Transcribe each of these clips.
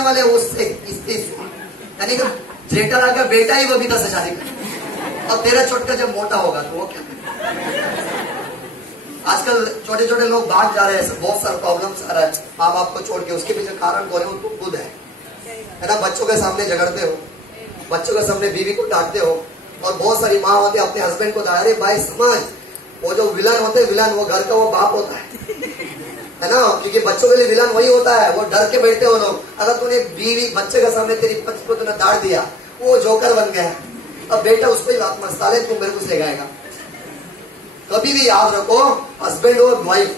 वाले उससे यानी कि जेठालाल का बेटा ही बबीता से शादी करे, और तेरा छोटका जब मोटा होगा तो वो क्या करे। आजकल छोटे छोटे लोग भाग जा रहे हैं, बहुत सारे प्रॉब्लम्स आ रहा है माँ बाप को छोड़ के। उसके पीछे कारण कौन है? वो तुम खुद है ना। बच्चों के सामने झगड़ते हो, बच्चों के सामने बीवी को डांटते हो, और बहुत सारी माँ होती है अपने हस्बैंड को डांट, अरे भाई समझ, वो जो विलन होते हैं, विलन वो घर का वो बाप होता है ना, क्योंकि बच्चों के लिए विलन वही होता है, वो डर के बैठते हो लोग। अगर तूने बीवी बच्चे के सामने तेरी पत्नी को तूने डांट दिया, वो जोकर बन गया, अब बेटा उसको ही बात मस्ता ले, तुम मेरे को सिखाएगा। कभी भी याद रखो, हस्बैंड और वाइफ,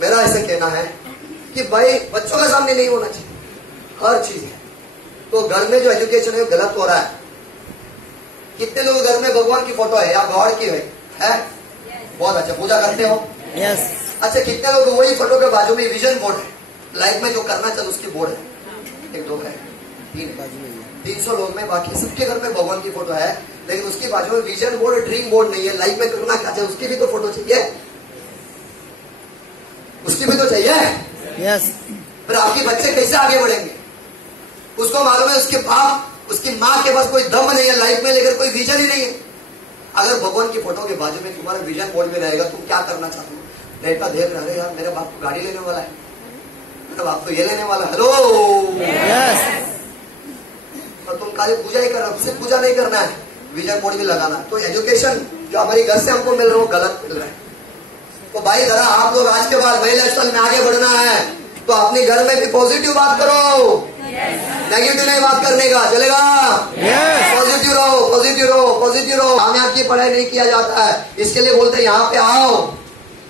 मेरा ऐसा कहना है कि भाई बच्चों के सामने नहीं होना चाहिए हर चीज है। तो घर में जो एजुकेशन है गलत हो रहा है। कितने लोग घर में भगवान की फोटो है या गॉड की है? बहुत अच्छा, पूजा करते हो? यस। अच्छा, कितने लोग वही फोटो के बाजू में विजन बोर्ड है, लाइफ में जो करना चाहते उसकी बोर्ड है? एक दो है, 300 लोग में, बाकी सबके घर में भगवान की फोटो है, लेकिन उसकी बाजू में विजन बोर्ड, ड्रीम बोर्ड नहीं है। लाइफ में करना क्या चाहिए उसकी भी तो फोटो चाहिए, उसकी भी तो चाहिए। यस। फिर आपके बच्चे कैसे आगे बढ़ेंगे? उसको मालूम है उसके बाप, उसकी माँ के पास कोई दम नहीं है लाइफ में, लेकर कोई विजन ही नहीं है। अगर भगवान की फोटो के बाजू में तुम्हारा विजन बोर्ड में रहेगा, तुम क्या करना चाहते हो? बेटा देख रहे यार, मेरे बाप को गाड़ी लेने वाला है, मेरा बाप को ये लेने वाला है, हेलो यस। और तुम खाली पूजा ही कर रहे हो, सिर्फ पूजा नहीं करना है, विजन बोर्ड भी लगाना। तो एजुकेशन जो हमारी घर से हमको मिल रहा है वो गलत मिल रहा है। तो भाई जरा आप लोग आज के बाद वही लाइफस्टाइल में आगे बढ़ना है, तो अपने घर में भी पॉजिटिव बात करो, नेगेटिव नहीं बात करने का, चलेगा? पॉजिटिव रहो, पॉजिटिव रहो, पॉजिटिव रहो। कामयाब की पढ़ाई नहीं किया जाता है, इसके लिए बोलते हैं यहाँ पे आओ,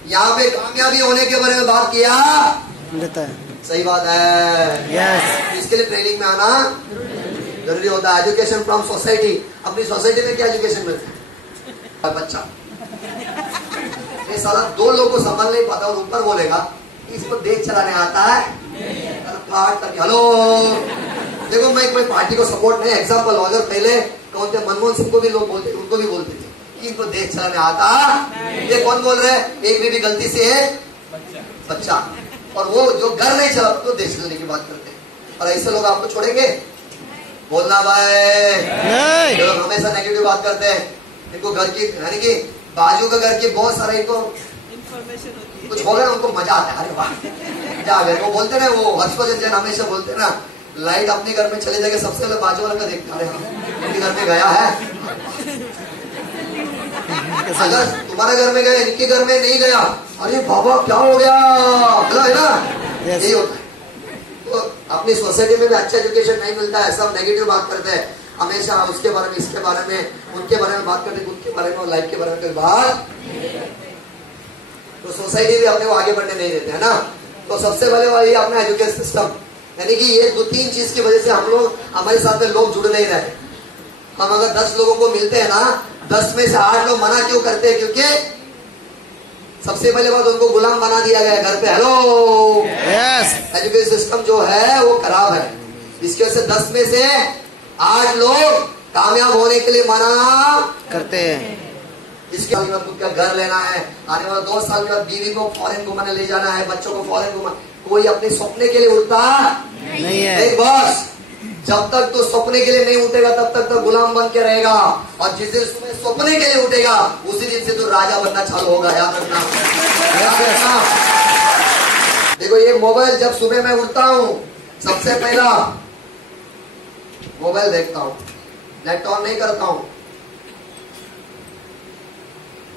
यहाँ पे कामयाबी होने के बारे में बात किया जाता है। सही बात है। यस। इसके लिए ट्रेनिंग में आना जरूरी होता है। एजुकेशन फ्रॉम सोसाइटी, अपनी सोसाइटी में क्या एजुकेशन मिलता है? बच्चा ये साला दो लोगों को संभाल नहीं पाता और ऊपर बोलेगा इसको देश चलाने आता है। हेलो, देखो मैं कोई पार्टी को सपोर्ट नहीं, एग्जाम्पल अगर पहले कौन थे मनमोहन सिंह को भी लोग बोलते, उनको भी बोलते थे कि इनको देश चलाने आता। ये कौन बोल रहे हैं? एक भी गलती से है बच्चा, और वो जो घर नहीं चला तो देश चलाने की बात करते हैं। और ऐसे लोग आपको छोड़ेंगे? बोलना भाई, जो लोग हमेशा नेगेटिव बात करते हैं, इनको घर की यानी कि बाजू के घर की बहुत सारे इनको इन्फॉर्मेशन होती है, कुछ हो गया उनको मजा आता है, अरे वाह जा गए। वो बोलते ना, वो हर्षवर्धन जैन हमेशा बोलते ना, लाइट अपने घर में चले जाके सबसे पहले बाजू वाले का देखते, अरे इनके घर में गया है। अगर तुम्हारे घर में गए, इनके घर में नहीं गया, अरे बाबा क्या हो गया, है ना? यही होता है। तो अपनी सोसाइटी में भी अच्छा एजुकेशन नहीं मिलता है, सब नेगेटिव बात करते हैं हमेशा, उसके बारे में, इसके बारे में, उनके बारे में बात करते, उनके बारे में और लाइफ के बारे में कोई बात। तो सोसाइटी भी अपने को आगे बढ़ने नहीं देते है ना। तो सबसे पहले वही अपना एजुकेशन सिस्टम, यानी कि ये 2-3 चीज की वजह से हम लोग, हमारे साथ में लोग जुड़ नहीं रहे। हम अगर 10 लोगों को मिलते हैं ना, 10 में से 8 लोग मना क्यों करते हैं? क्योंकि सबसे पहले बात उनको गुलाम बना दिया गया घर पे। Hello yes. एजुकेशन सिस्टम जो है वो खराब है, इसकी वजह से 10 में से 8 लोग कामयाब होने के लिए मना करते हैं। इसके बाद खुद का घर लेना है, आने वाले 2 साल के बाद बीवी को फॉरेन घुमाने ले जाना है, बच्चों को फॉरेन घुमाने, कोई अपने सपने के लिए उठता नहीं है। एक बस, जब तक तो सपने के लिए नहीं उठेगा तब तक तो गुलाम बन के रहेगा, और जिस दिन तुम्हें सपने के लिए उठेगा उसी दिन से तो राजा बनना चालू होगा। याद रखना, याद रखना। देखो ये मोबाइल, जब सुबह मैं उठता हूँ सबसे पहला मोबाइल देखता हूँ, नेट ऑन नहीं करता हूँ।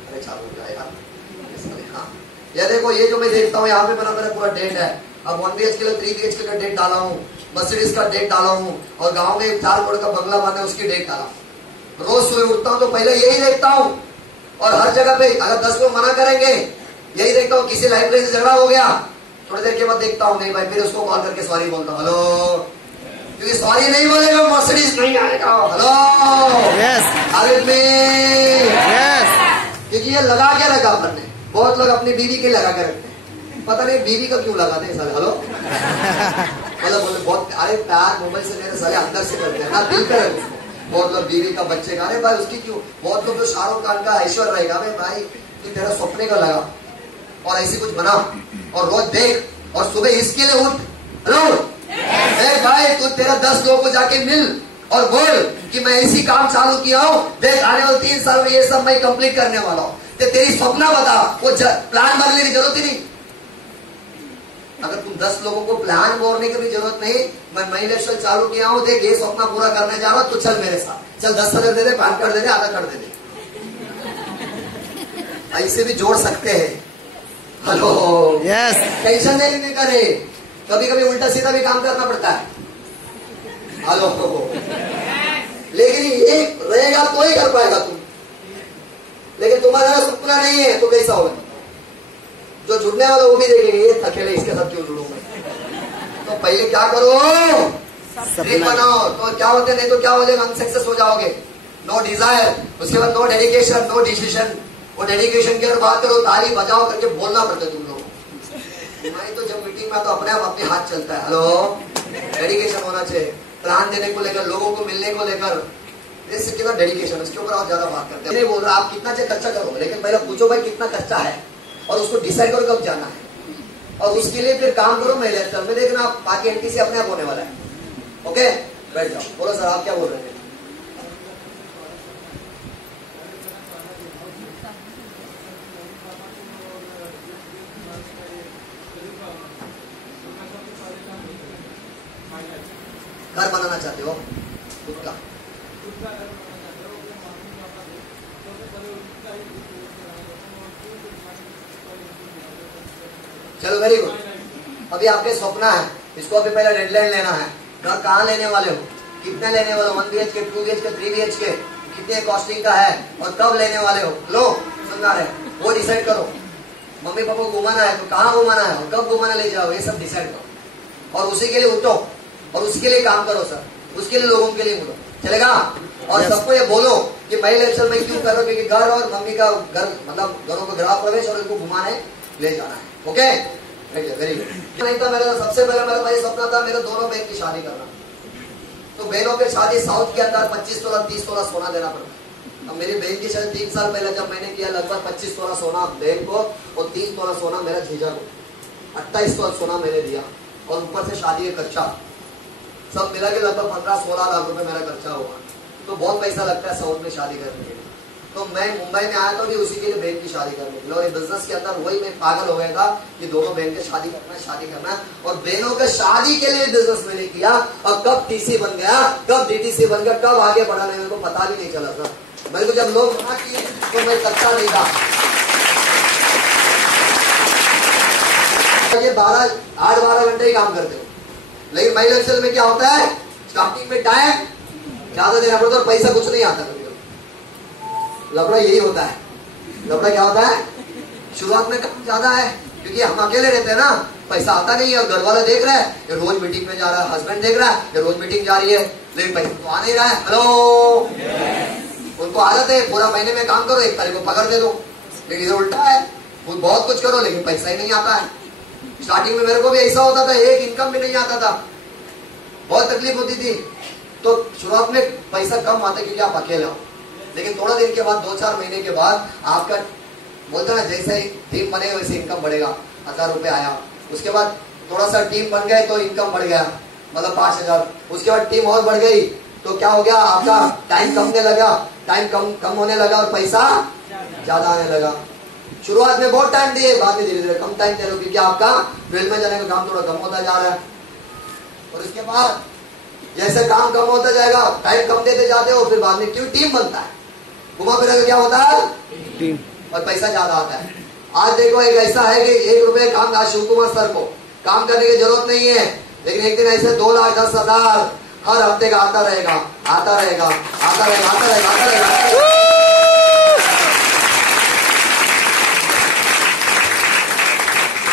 अरे चालू हो जाएगा। हाँ, ये देखो, ये जो मैं देखता हूँ यहाँ पे मेरा पूरा डेट है। अब 1 BHK 3 BHK का डेट डाला हूँ, मर्सिडीज का डेट डाला हूँ, और गांव में 4 करोड़ का बंगला बना है उसकी डेट डाला। रोज सुबह उठता हूँ तो पहले यही देखता हूँ, और हर जगह पे अगर 10 लोग मना करेंगे यही देखता हूँ। किसी लाइब्रेरी से झगड़ा हो गया, थोड़ी देर के बाद देखता हूँ नहीं भाई, फिर उसको कॉल करके सॉरी बोलता हूँ, हेलो, क्योंकि सॉरी नहीं बोलेगा मर्सिडीज नहीं आएगा। Hello yes. अरे में यस। क्योंकि ये लगा के रखा अपन ने, बहुत लोग अपनी बीवी के लगा के रखते हैं, पता नहीं बीवी का क्यों लगाते हैं साले। हेलो मतलब बोले बहुत, अरे प्यार मोबाइल से मेरे साले अंदर से करते हैं ना, दिल पे रखते हैं। बहुत लोग बीवी का, बच्चे का, अरे भाई उसकी क्यों। बहुत लोग तो शाहरुख खान का, ऐश्वर्या राय का, भाई तू तेरा सपने का लगा और ऐसी कुछ बना और रोज देख, और सुबह इसके लिए उठ। हेलो भाई तू तेरा 10 लोगों को जाके मिल और बोल कि मैं इसी काम चालू किया हूं, देख आने वाले 3 साल में ये सब मैं कंप्लीट करने वाला हूं। तो तेरी सपना बता, वो प्लान बनने की जरूरत ही नहीं। अगर तुम 10 लोगों को प्लान बोलने की भी जरूरत नहीं, मैं महिलेश्वर चालू किया हूं, देख ये सपना पूरा करने जा रहा हूं, तो चल मेरे साथ, चल 10,000 दे दे, पैन कार्ड दे दे, आधार कार्ड दे दे। ऐसे भी जोड़ सकते हैं। हेलो, यस, टेंशन नहीं करे, कभी कभी उल्टा सीधा भी काम करना पड़ता है। हेलो, लेकिन ये रहेगा तो ही कर पाएगा तुम। लेकिन तुम्हारा सपना नहीं है तो कैसा होगा? जो जुड़ने वाला वो भी देखेंगे, ये अकेले इसके साथ क्यों जुड़ूंगा? तो पहले क्या करो, ड्रीम बनाओ, तो क्या होते नहीं तो क्या हो जाएगा, अनसक्सेस हो जाओगे। नो डिजायर, उसके बाद नो डेडिकेशन, नो डिसीजन। वो डेडिकेशन की अगर बात करो, ताली बजाओ करके बोलना पड़ता है तुम लोगों को। मैं तो जब मीटिंग में तो अपने आप अपने हाथ चलता है। हेलो, डेडिकेशन होना चाहिए, प्लान देने को लेकर, लोगों को मिलने को लेकर, इससे कितना डेडिकेशन, उसके ऊपर आप ज्यादा बात करते हैं। नहीं बोल रहा आप कितना चाहिए खर्चा करो, लेकिन पहले पूछो भाई कितना खर्चा है, और उसको डिसाइड करो कब जाना है, और उसके लिए फिर काम करो। महिला स्तर में देखना, बाकी एंटी से अपने आप होने वाला है। ओके, बैठ जाओ। बोलो सर, आप क्या बोल रहे थे? घर बनाना चाहते हो खुद का? चलो, वेरी गुड। अभी आपके सपना है, इसको अभी पहले डेडलाइन लेना है। घर कहाँ लेने वाले हो, कितने लेने वाले हो, 1 BHK, 2 BHK, 3 BHK, कितने कॉस्टिंग का है, और कब लेने वाले हो? लो, समझा रहे, वो डिसाइड करो। मम्मी पापा को घुमाना है तो कहाँ घुमाना है और कब घुमाना ले जाओ, ये सब डिसाइड करो, और उसी के लिए उठो और उसके लिए काम करो सर, उसके लिए लोगों के लिए बोलो, चलेगा? और सबको ये बोलो कि महिला एक्शन में क्यों कर रहा हूँ, क्योंकि घर और मम्मी का घर, मतलब घरों को गृह प्रवेश और उनको घुमाने ले जाना है। Okay, very good. नहीं था मेरा, सबसे पहले मेरा भाई सपना था मेरे दोनों बहन की शादी करना। तो बहनों की शादी साउथ के अंदर 25 तोला 30 तोला सोना देना पड़ता। अब मेरी बहन की शादी 3 साल पहले जब मैंने किया, लगभग 25 तोला सोना बहन को और 3 तोला सोना मेरा जीजा को, 28 तोला सोना मैंने दिया, और ऊपर से शादी का खर्चा सब मिला के लगभग 15-16 लाख रुपए मेरा खर्चा हुआ। तो बहुत पैसा लगता है साउथ में शादी करने के लिए। तो मैं मुंबई में आया था भी उसी के लिए बहन की शादी करने के लिए, और बिजनेस के अंदर वही मैं पागल हो गया था कि दोनों बहन के शादी करना है, और बहनों के शादी के लिए बिजनेस मैंने किया। और कब TC बन गया, कब DTC बन गया, कब आगे बढ़ा, मेरे को पता भी नहीं चला था। मेरे को जब लोग मना किए तो मैं करता नहीं था। ये 8-12 घंटे ही काम करते हो, लेकिन महिला एक्सेल में क्या होता है, स्टार्टिंग में टाइम ज्यादा देना पड़ता है और पैसा कुछ नहीं आता। कभी लफड़ा यही होता है। लफड़ा क्या होता है, शुरुआत में काम ज्यादा है क्योंकि हम अकेले रहते हैं ना, पैसा आता नहीं है, और घर वाला देख रहा है ये रोज मीटिंग में जा रहा है, हस्बैंड देख रहा है ये रोज मीटिंग जा रही है, लेकिन पैसा तो आ नहीं रहा है। हेलो, उनको आदत है पूरा महीने में काम करो, 1 तारीख को पकड़ दे दो, लेकिन इधर उल्टा है, बहुत कुछ करो लेकिन पैसा ही नहीं आता है। स्टार्टिंग में मेरे को भी ऐसा होता था, एक इनकम भी नहीं आता था, बहुत तकलीफ होती थी। तो शुरुआत में पैसा कम आता क्योंकि आप अकेले हो, लेकिन थोड़ा दिन के बाद 2-4 महीने के बाद आपका बोलते ना, जैसे ही टीम बनेगा वैसे इनकम बढ़ेगा। 1000 रुपए आया, उसके बाद थोड़ा सा टीम बन गए तो इनकम बढ़ गया, मतलब 5000। उसके बाद टीम और बढ़ गई तो क्या हो गया, आपका टाइम कमने लगा, टाइम कम होने लगा और पैसा ज्यादा आने लगा। शुरुआत में बहुत टाइम दिए, बाद में धीरे धीरे कम टाइम दे रहे हो क्योंकि आपका फील्ड में जाने का काम थोड़ा कम होता जा रहा है। और उसके बाद जैसे काम कम होता जाएगा, टाइम कम देते जाते हो, फिर बाद में क्यों टीम बनता है, घुमा फिरा क्या होता है टीम, और पैसा ज्यादा आता है। आज देखो एक ऐसा है कि 1 रुपए काम, आज शिव कुमार सर को काम करने की जरूरत नहीं है, लेकिन एक दिन ऐसे 2 लाख 10 हजार हर हफ्ते का आता रहेगा, आता रहेगा, आता रहेगा, आता रहेगा, आता रहेगा।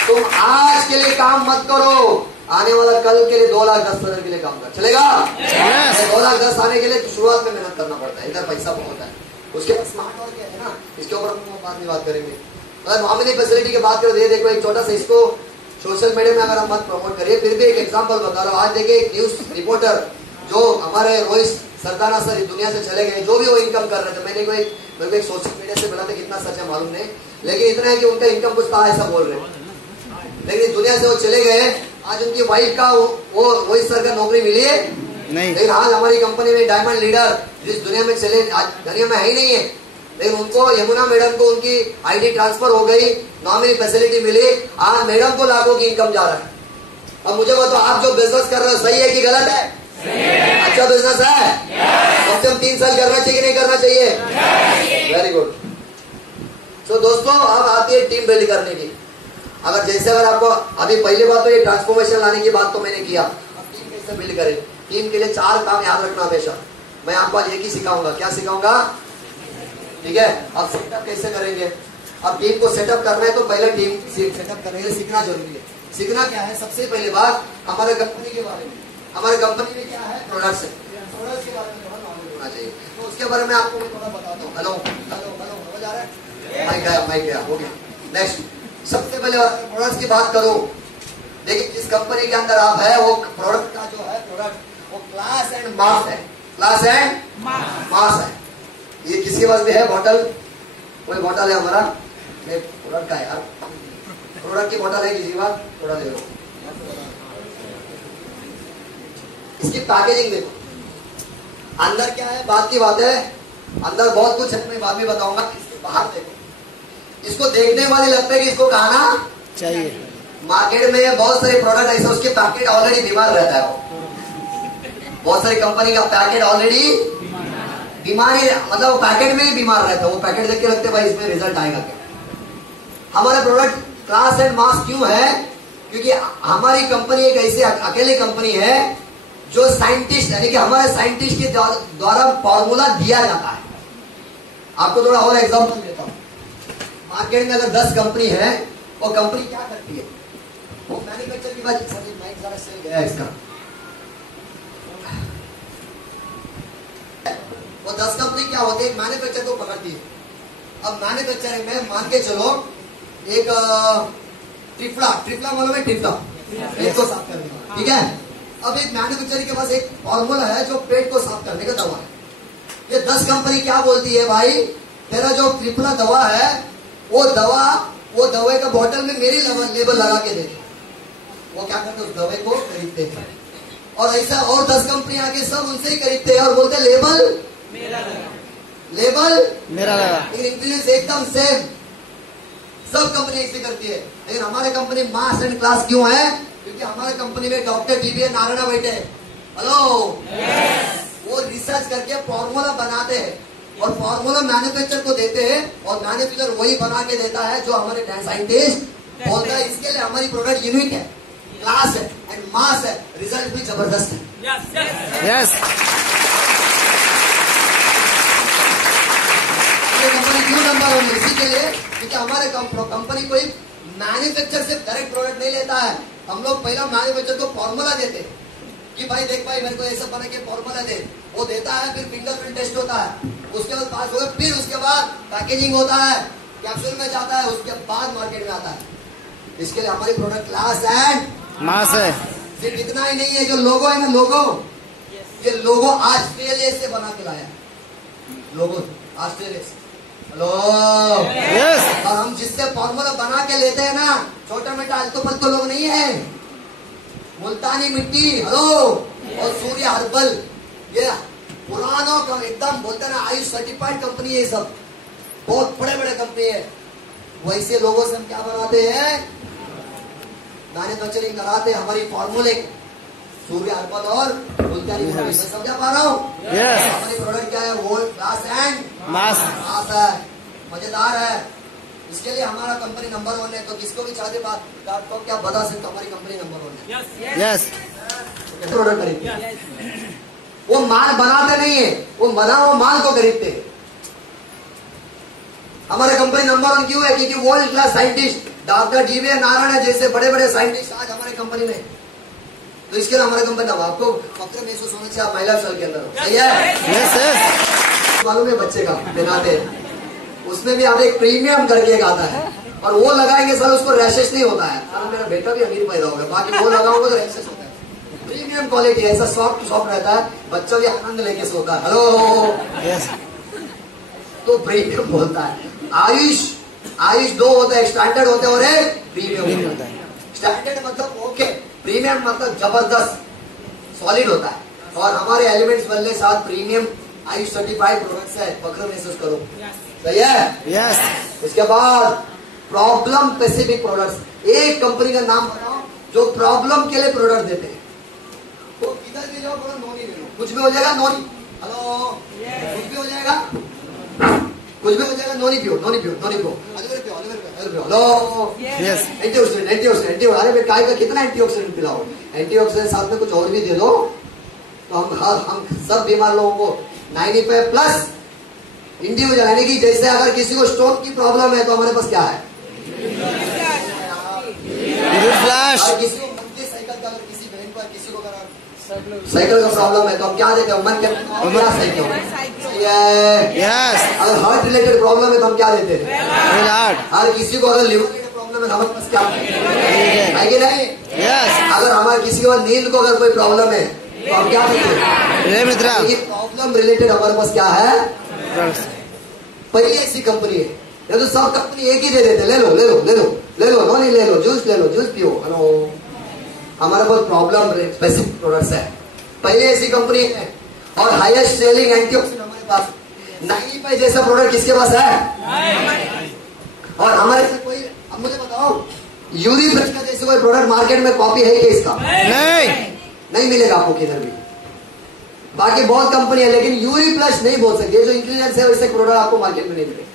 तुम आज के लिए काम मत करो, आने वाला कल के लिए 2 लाख 10 हजार के लिए काम कर, चलेगा? 2 लाख 10 आने के लिए शुरुआत में मेहनत करना पड़ता है, इधर पैसा बहुत है। उसके बाद स्मार्ट और क्या है ना, इसके ऊपर हम बाद में बात करेंगे। अगर नॉमिनी फैसिलिटी की बात करें, देखो एक छोटा सा, इसको सोशल मीडिया में अगर हम मत प्रमोट करिए, फिर भी एक एग्जांपल बता रहा हूँ। आज देखिए एक न्यूज रिपोर्टर जो हमारे रोहित सरदाना सर इस दुनिया से चले गए, जो भी वो इनकम कर रहे थे, मेरे को एक सोशल मीडिया से मिला था, कितना सच है मालूम नहीं, लेकिन इतना है कि उनका इनकम कुछ था ऐसा बोल रहे हैं। लेकिन इस दुनिया से वो चले गए आज उनकी वाइफ का वो रोहित सर का नौकरी मिली है नहीं। लेकिन आज हमारी कंपनी में डायमंड लीडर जिस दुनिया में चले, आज दुनिया में है ही नहीं है, लेकिन उनको यमुना मैडम को उनकी आईडी ट्रांसफर हो गई, नॉमिनी फैसिलिटी मिली, आज मैडम को लाखों की इनकम जा रहा है। अब मुझे बताओ, आप जो बिजनेस कर रहे हो सही है कि गलत है? अच्छा बिजनेस है? कम से कम 3 साल करना चाहिए कि नहीं करना चाहिए? Very good. तो दोस्तों अब आती है टीम बिल्ड करने की। अगर आपको अभी पहली बात तो ये ट्रांसफॉर्मेशन लाने की बात तो मैंने किया, अब टीम कैसे बिल्ड करें? टीम के लिए 4 काम याद रखना हमेशा। मैं आपको आज एक ही सिखाऊंगा। क्या सिखाऊंगा? ठीक है। अब सेटअप कैसे करेंगे? अब टीम को सेटअप करना है तो पहले टीम सेटअप करने के लिए सीखना जरूरी है। सीखना क्या है? सबसे पहले बात हमारे कंपनी के बारे में। हमारे कंपनी में क्या है? प्रोडक्ट्स है। प्रोडक्ट्स के बारे में थोड़ा नॉलेज होना चाहिए, तो उसके बारे में आपको मैं थोड़ा बताता हूँ। हेलो हेलो हेलो, समझ आ रहा है? माइक गया, हो गया। नेक्स्ट, सबसे पहले प्रोडक्ट्स की बात करो। देखिए जिस कंपनी के अंदर आप है वो प्रोडक्ट का जो है प्रोडक्ट वो क्लास एंड मास है। क्लास एंड मास है। ये किसके पास भी है बॉटल? कोई बॉटल है हमारा? प्रोडक्ट का है यार, प्रोडक्ट की बॉटल है किसी के पास? थोड़ा ले लो। इसकी पैकेजिंग देखो, अंदर क्या है? बात की बात है, अंदर बहुत कुछ है, मैं बाद में बताऊंगा। इसके बाहर देखो, इसको देखने वाले लगता है कि इसको खाना चाहिए। मार्केट में बहुत सारे प्रोडक्ट ऐसे उसके पैकेट ऑलरेडी बीमार रहता है। वो बहुत सारी कंपनी का पैकेट ऑलरेडी बीमारी, मतलब पैकेट में ही बीमार रहता है। वो पैकेट देख के लगते हैं भाई इसमें रिजल्ट आएगा क्या। हमारा प्रोडक्ट क्लास एंड मास क्यों है? क्योंकि हमारी कंपनी एक ऐसी अकेली कंपनी है जो साइंटिस्ट, यानी कि हमारे साइंटिस्ट के द्वारा फॉर्मूला दिया जाता है। आपको थोड़ा और एग्जांपल देता हूं। मार्केट में अगर 10 कंपनी है, वो कंपनी क्या करती है? वो मैन्युफैक्चर की बात, माइक जरा सही गया इसका। वो 10 कंपनी क्या होती है? मैन्युफैक्चर को पकड़ती है। अब मैन्युफैक्चरिंग में मान के चलो एक ट्रिफला मालूम है? ट्रिफला पेट को साफ करने का, ठीक है। अब एक मैन्युफैक्चरिंग के पास एक फॉर्मूला है जो पेट को साफ करने का दवा है। ये 10 कंपनी क्या बोलती है? भाई तेरा जो ट्रिफला दवा है वो दवाई का बोतल में मेरी लेबल लगा के दे। वो क्या करते उस दवाई को खरीदते हैं, और ऐसा और 10 कंपनी आके सब उनसे ही खरीदते हैं और बोलते हैं लेबल मेरा लगा। लेकिन इंग्रेडिएंट्स एकदम सेम, सब कंपनी ऐसे करती है। लेकिन हमारे कंपनी मास एंड क्लास क्यों है? क्योंकि हमारे कंपनी में डॉक्टर टीबी नारायण बैठे हैं। हेलो, वो रिसर्च करके फॉर्मूला बनाते हैं और फॉर्मूला मैन्युफैक्चर को देते हैं, और मैन्युफैक्चर वही बना के देता है जो हमारे साइंटिस्ट बोलता है। इसके लिए हमारी प्रोडक्ट यूनिक है, क्लास है एंड मास है, रिजल्ट भी जबरदस्त है। यस। कंपनी क्यों नंबर 1 है? इसी के लिए क्योंकि हमारे कंपनी कोई मैन्युफैक्चर से डायरेक्ट प्रोडक्ट नहीं लेता है। हम लोग पहला मैन्युफैक्चर को फॉर्मूला देते हैं कि भाई देख भाई मेरे को ऐसा बना के फॉर्मूला दे। वो देता है, फिर फिंगरप्रिंट टेस्ट होता है, उसके बाद पास हो गया, फिर उसके बाद पैकेजिंग होता है, कैप्सूल में जाता है, उसके बाद मार्केट में आता है। इसके लिए हमारी प्रोडक्ट क्लास एंड मास है। सिर्फ इतना ही नहीं है, जो लोगो है ना, लोगो, ये लोगो ऑस्ट्रेलिया से बना के लाया। लोगो ऑस्ट्रेलिया से। Hello, yes. और हम जिससे फॉर्मूला बना के लेते हैं ना, छोटा मोटा अल्तो पल्तो लोग नहीं है। मुल्तानी मिट्टी, हेलो, और सूर्य हर्बल, ये पुरानों का एकदम बोलते हैं ना आयुष सर्टिफाइड कंपनी है। ये सब बहुत बड़े बड़े कंपनी है। वैसे लोगों से हम क्या बनाते हैं? मैन्युफैक्चरिंग कराते हैं हमारी फॉर्मूले, सूर्य हर्बल और मुल्तानी मिट्टी। समझा पा रहा हूँ? यस। हमारी प्रोडक्ट क्या है? वो क्लास एंड मास है, मजेदार है। इसके लिए हमारा कंपनी नंबर 1 है। तो किसको भी चाहते बात तो क्या बता सकते हमारी कंपनी नंबर 1 है। यस। प्रोडक्ट खरीदते, वो माल बनाते नहीं है, वो बना वो माल को खरीदते हैं। हमारा कंपनी नंबर 1 क्यों है? क्योंकि world class scientist doctor DV Narayan जैसे बड़े बड़े साइंटिस्ट आज हमारे कंपनी में। तो इसके लिए हमारे कंपनी आपको फक्र महसूस होना चाहिए, आप महिला सेल के अंदर हो। सही है? Yes yes. मालूम है बच्चे का पहनाते हैं, उसमें भी आप एक प्रीमियम करके एक आता है, और वो लगाएंगे सर उसको रैशेस नहीं होता है। सर मेरा बेटा भी अमीर पैदा होगा, बाकी वो लगाओगे तो रैशेस होता है। प्रीमियम क्वालिटी ऐसा सॉफ्ट रहता है, बच्चा भी आनंद लेके सोता है। Hello, yes. तो प्रीमियम बोलता है। आयुष 2 होता है, स्टैंडर्ड होता है और एक प्रीमियम होता है। स्टैंडर्ड मतलब ओके, प्रीमियम मतलब जबरदस्त सॉलिड होता है, और हमारे एलिमेंट्स बनने साथ प्रीमियम आई सर्टिफाइड प्रोडक्ट्स है, फख्र महसूस करो। सही है? यस। इसके बाद प्रॉब्लम स्पेसिफिक प्रोडक्ट्स। एक कंपनी का नाम बताओ जो प्रॉब्लम के लिए प्रोडक्ट देते हैं। तो किधर भी जाओ बोलो नोनी ले लो, कुछ भी हो जाएगा नोनी। हेलो, कुछ भी हो जाएगा, कुछ भी हो जाएगा, नोनी पियो, नोनी पियो, नोनी पियो, एलोवेरा पियो, एलोवेरा पियो। Hello, yes. एंटीऑक्सीडेंट, एंटीऑक्सीडेंट, अरे भाई काय का कितना एंटीऑक्सीडेंट पिलाओ? एंटीऑक्सीडेंट साथ में कुछ और भी दे दो तो हम सब बीमार लोगों को 95+ इंडिविजुअल, यानी कि जैसे अगर किसी को स्टोन की प्रॉब्लम है तो हमारे पास क्या है? फ्लैश। और किसी को मंथली साइकिल का, अगर किसी बहन पर किसी को अगर साइकिल का प्रॉब्लम है तो हम क्या देते हैं? मन क्या साइकिल? यस। अगर हार्ट रिलेटेड प्रॉब्लम है तो हम क्या देते हैं? हार्ट। अगर किसी को अगर लिवर रिलेटेड प्रॉब्लम है तो हमारे पास क्या है कि नहीं? यस। अगर हमारे किसी को नींद को अगर कोई प्रॉब्लम है तो हम क्या देते हैं? मित्रा। प्रॉब्लम रिलेटेड हमारे पास क्या है? पहली ऐसी कंपनी है, या तो सब कंपनी एक ही दे देते, ले लो ले लो ले लो ले लो, नॉनी ले लो, जूस ले लो, जूस पियो। हेलो, हमारे पास प्रॉब्लम स्पेसिफिक प्रोडक्ट्स है, पहले ऐसी कंपनी है। और हाईएस्ट सेलिंग एंटीऑक्सीडेंट हमारे पास 95 जैसा प्रोडक्ट किसके पास है? और हमारे से कोई, अब मुझे बताओ यूरिफ्रेश का जैसे कोई प्रोडक्ट मार्केट में कॉपी है क्या इसका? नहीं मिलेगा आपको किधर भी। बाकी बहुत कंपनी है लेकिन यूरिफ्रेश नहीं बोल सकती, जो इंटेलिजेंस है वैसे प्रोडक्ट आपको मार्केट में नहीं मिलेगा।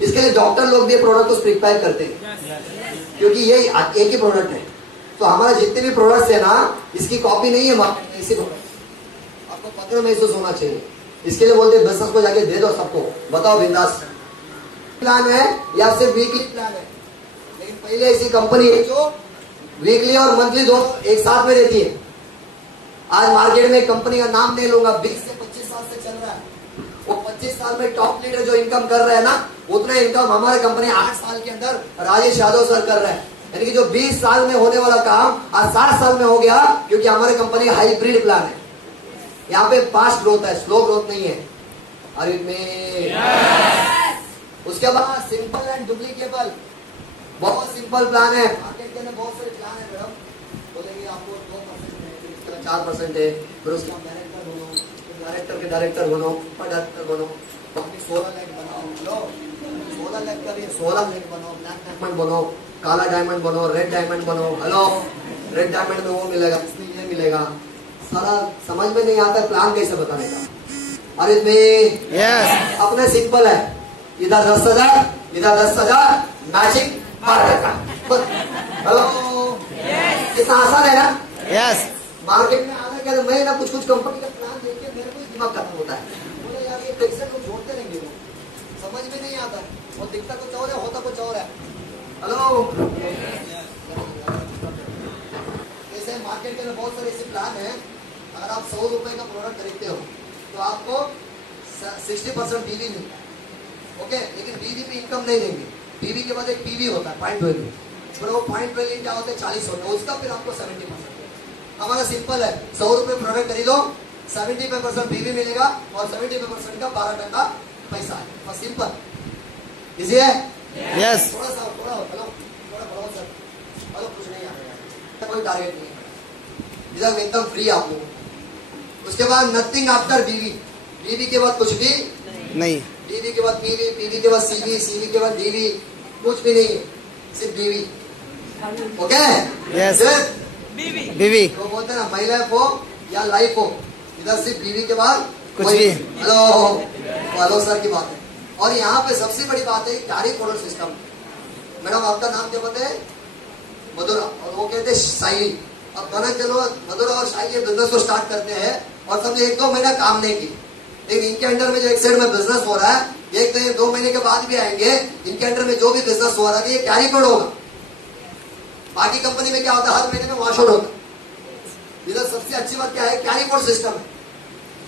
इसके लिए डॉक्टर लोग भी प्रोडक्ट को प्रिपेयर करते हैं क्योंकि ये एक ही प्रोडक्ट है। तो हमारा जितने भी प्रोडक्ट्स है ना, इसकी कॉपी नहीं है मार्केट में, इसी प्रोडक्ट आपको पत्र महसूस होना चाहिए। इसके लिए बोलते बिजनेस को जाके दे दो सबको, बताओ बिंदास प्लान है या सिर्फ वीकली प्लान है? लेकिन पहले ऐसी कंपनी है जो वीकली और मंथली दोनों एक साथ में देती है। आज मार्केट में कंपनी का नाम नहीं लूंगा, 20 से 25 साल से चल रहा है, वो 25 साल में टॉप लीडर जो इनकम कर रहे हैं ना, उतना इनकम हमारे कंपनी 8 साल के अंदर राजेश यादव सर कर रहे हैं। यानी कि जो 20 साल में होने वाला काम आज 60 साल में हो गया, क्योंकि हमारे कंपनी हाइब्रिड प्लान है। यहाँ पे फास्ट ग्रोथ है, स्लो ग्रोथ नहीं है। अरे उसके बाद सिंपल एंड डुप्लीकेबल, बहुत सिंपल प्लान है। मार्केट के अंदर बहुत सारे प्लान है मैडम, बोलेंगे आपको 2% है, 4% है, फिर उसके बाद डायरेक्टर बनो, डायरेक्टर के डायरेक्टर बनो, डायरेक्टर बनो, अपनी 16 लाख बनाओ, लो 16 लाख का भी 16 लाख बनाओ, ब्लैक डायमंड बनो, काला डायमंड बनो, रेड डायमंड बनो। हेलो, रेड डायमंड में वो मिलेगा, इसमें ये मिलेगा। सारा समझ में नहीं आता प्लान कैसे बताने का। और इसमें अपने सिंपल है, इधर 10,000, इधर 10,000, मैचिंग 12,000। हेलो, कितना आसान है ना? यस। मार्केट में आने के मैं ना कुछ कंपनी का प्लान देके मेरे को दिमाग खत्म होता है, बोले यार ये कैसे लोग जोड़ते रहेंगे, लोग समझ में नहीं आता, वो दिखता कुछ और है, होता कुछ और है। हेलो, जैसे मार्केट के अंदर बहुत सारे ऐसे प्लान है, अगर आप 100 रुपए का प्रोडक्ट खरीदते हो तो आपको 60% बीवी मिलता है, ओके। लेकिन बीवी पे इनकम नहीं देंगे, बीवी के बाद एक पीवी होता है, पॉइंट वैल्यू, फिर वो पॉइंट वैल्यू क्या होता है 40 होता है, उसका फिर आपको 70%। हमारा सिंपल है, 100 रुपए प्रोडक्ट खरीदो, 75% बीवी मिलेगा और 75% का 12% पैसा है, बस सिंपल इजी है। यस। थोड़ा हेलो, थोड़ा बढ़ाओ सर, हेलो, कुछ नहीं आ रहा, कोई टारगेट नहीं है, इधर एकदम फ्री आप लोग। उसके बाद नथिंग आफ्टर बीवी, बीवी के बाद कुछ भी नहीं, बीवी के बाद पीवी, पीवी के बाद सीवी, सीवी के बाद डीवी, कुछ भी नहीं है, सिर्फ बीवी, ओके। यस। बीवी वो बोलते हैं ना, महिला हो या लाइफ हो, इधर सिर्फ बीवी के बाद कुछ भी। हेलो सर की बात है। और यहाँ पे सबसे बड़ी बात है कैरी फॉरवर्ड सिस्टम। मैडम आपका नाम क्या पता है? मधुरा, और वो कहते हैं साइली। अब माना चलो मधुरा और साइली बिजनेस को स्टार्ट करते हैं और समझे 1-2 महीना काम नहीं की, लेकिन इनके अंडर में जो एक साइड में बिजनेस हो रहा है, 1-2 महीने के बाद भी आएंगे, इनके अंडर में जो भी बिजनेस हो रहा है ये कैरी फॉरवर्ड होगा। बाकी कंपनी में क्या होता है, हर महीने में वॉश आउट होता है। इधर सबसे अच्छी बात क्या है, कैरी फॉरवर्ड सिस्टम है।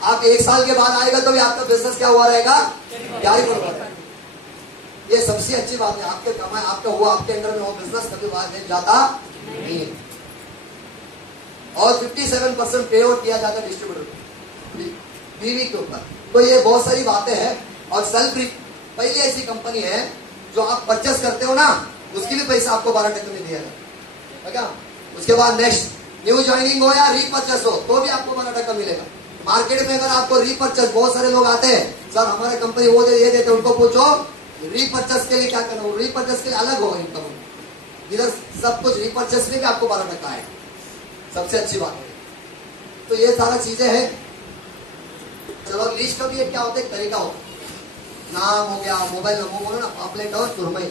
आप 1 साल के बाद आएगा तो भी आपका बिजनेस क्या हुआ रहेगा, कैरी फॉरवर्ड रहेगा। ये सबसे अच्छी बात है, आपके कमाई आपका हुआ, आपके अंडर में वो बिजनेस कभी बाहर जाता नहीं है। और 57% पे आउट किया जाता है डिस्ट्रीब्यूटर बीवी के ऊपर। तो ये बहुत सारी बातें हैं। और सेल्फ पहली ऐसी कंपनी है जो आप परचेस करते हो ना, उसकी भी पैसा आपको 12% में दिया जाता है। उसके बाद नेक्स्ट न्यू ज्वाइनिंग हो या रीपर्चेस हो तो भी आपको 12% मिलेगा। मार्केट में अगर आपको रीपर्चेस, बहुत सारे लोग आते हैं सर हमारे कंपनी वो दे ये देते, उनको पूछो रीपर्चेस के लिए क्या करना, रीपर्चेस के लिए अलग होगा इनकम, इधर सब कुछ रीपर्चेस में भी आपको 12% आएगा, सबसे अच्छी बात है। तो ये सारा चीजें हैं। चलो लिस्ट का भी एक क्या होता है, तरीका होता है, नाम हो गया, मोबाइल नंबर, बोलो ना पापलेट और सुरमई,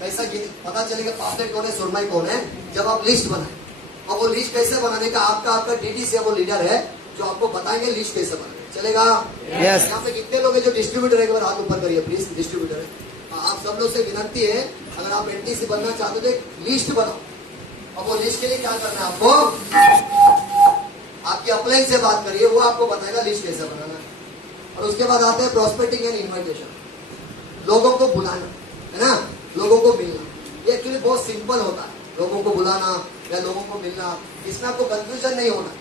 कैसा पता चलेगा पापलेट कौन है सुरमई कौन है, जब आप लिस्ट बनाए। और वो लिस्ट कैसे बनाने का, आपका डीडी से वो लीडर है जो आपको बताएंगे लिस्ट कैसे बनाए, चलेगा। Yes. यहाँ पे कितने लोग हैं जो डिस्ट्रीब्यूटर है, एक बार हाथ ऊपर करिए प्लीज, डिस्ट्रीब्यूटर है। आप सब लोग से विनती है, अगर आप एनटीसी बनना चाहते हो तो एक लिस्ट बनाओ। और वो लिस्ट के लिए क्या करना है आपको, आपकी अपलाइन से बात करिए, वो आपको बताएगा लिस्ट कैसे बनाना है। और उसके बाद आते हैं प्रोस्पेक्टिंग एंड इन्विटेशन, लोगों को बुलाना है ना, लोगों को मिलना। ये एक्चुअली बहुत सिंपल होता है, लोगों को बुलाना या लोगों को मिलना, इसमें आपको कंफ्यूजन नहीं होना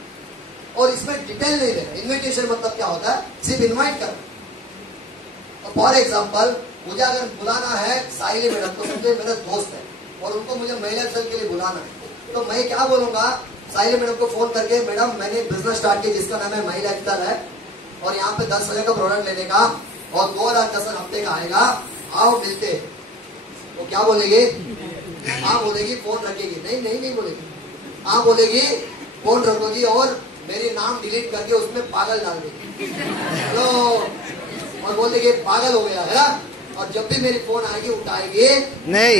और इसमें डिटेल नहीं देना। इन्विटेशन मतलब क्या होता है, सिर्फ इन्वाइट करना। फॉर एग्जाम्पल मुझे अगर बुलाना है साहिली मैडम को, समझे मेरा दोस्त है और उनको मुझे महिला सेल के लिए बुलाना है, तो मैं क्या बोलूंगा, साहिली मैडम को फोन करके, मैडम मैंने बिजनेस स्टार्ट किया जिसका नाम है महिला एक्सल है और यहाँ पे 10,000 का प्रोडक्ट लेने का और 2 लाख 10 हफ्ते का आएगा, आओ मिलते हैं। तो क्या बोलेगी, हाँ बोलेगी, फोन रखेगी, नहीं नहीं नहीं बोलेगी, हाँ बोलेगी, फोन रखोगी और मेरी नाम डिलीट करके उसमें पागल डाल देगी, हेलो, और बोल देगी पागल हो गया है ना। और जब भी मेरी फोन आएगी उठाएगी नहीं।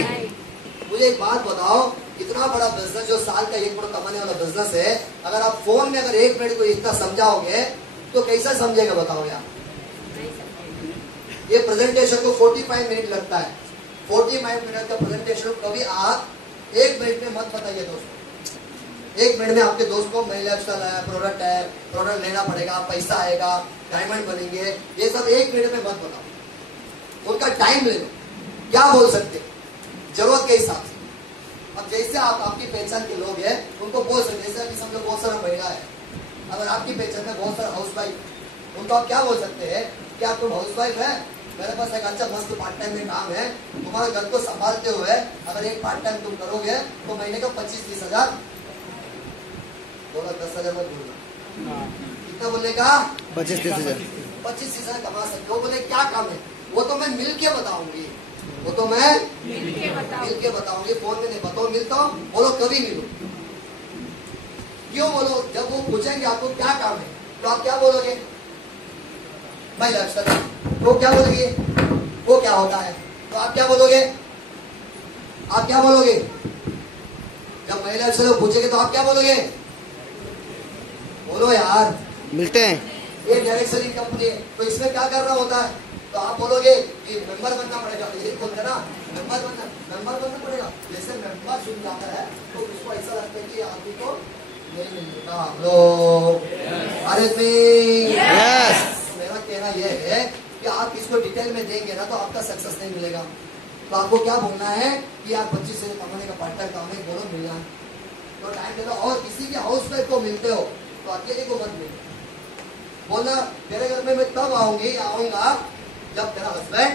मुझे एक बात बताओ, इतना बड़ा बिजनेस जो साल का 1 करोड़ कमाने वाला बिजनेस है, अगर आप फोन में अगर 1 मिनट को इतना समझाओगे तो कैसा समझेगा बताओ यार। ये प्रेजेंटेशन को 45 मिनट लगता है, 45 मिनट का प्रेजेंटेशन कभी आप 1 मिनट में मत बताइए दोस्तों। 1 मिनट में आपके दोस्त को महिला एक्सल है, प्रोडक्ट लेना पड़ेगा, पैसा आएगा, डायमंड बनेंगे, ये सब 1 मिनट में मत बताओ, उनका टाइम ले लो। क्या बोल सकते जरूरत के हिसाब से। अब जैसे आप आपकी पहचान के लोग हैं उनको बोल सकते, जैसे अभी समझो बहुत सारा महिला है, अगर आपकी पहचान में बहुत सारा हाउस वाइफ, उनको आप क्या बोल सकते हैं, क्या तुम हाउस वाइफ है, मेरे पास एक अच्छा मस्त पार्ट टाइम में काम है, तुम्हारे घर को संभालते हुए अगर एक पार्ट टाइम तुम करोगे तो महीने का 25-30 हजार, बोला 10,000 मत बोलना, कितना बोलने का, 25-30 हजार, 25-30 हजार कमा सकते हो। बोले क्या काम है, वो तो मैं मिल के बताऊंगी, वो तो मैं मिल के बताऊंगी, फोन में नहीं बताओ, मिलता हूँ, बोलो कभी मिलो। क्यों बोलो, जब वो पूछेंगे आपको क्या काम है तो आप क्या बोलोगे, महिला एक्सल, वो क्या बोलेंगे, वो क्या होता है, तो आप क्या बोलोगे, आप क्या बोलोगे, जब महिला एक्सल पूछेंगे तो आप क्या बोलोगे, बोलो यार, मिलते हैं। ये डायरेक्ट सेलिंग कंपनी है तो इसमें क्या करना होता है, तो आप बोलोगे कि मेंबर बनना पड़ेगा, ये बोलते ना मेंबर बनना पड़ेगा। जैसे मेंबर सुन जाता है तो उसको ऐसा लगता है कि आदमी को नहीं मिलेगा। लोग अरे यस। मेरा कहना यह है कि आप इसको डिटेल में देंगे ना तो आपका सक्सेस नहीं मिलेगा। तो आपको क्या बोलना है कि आप 25 से कमाने का पार्ट टाइम काम है, बोलो मिल जाए तो टाइम दे दो। और किसी के हाउस वाइफ को मिलते हो तो अकेले को मत मिलो, बोलना तेरे घर में मैं तब आऊंगा जब तेरा हस्बैंड।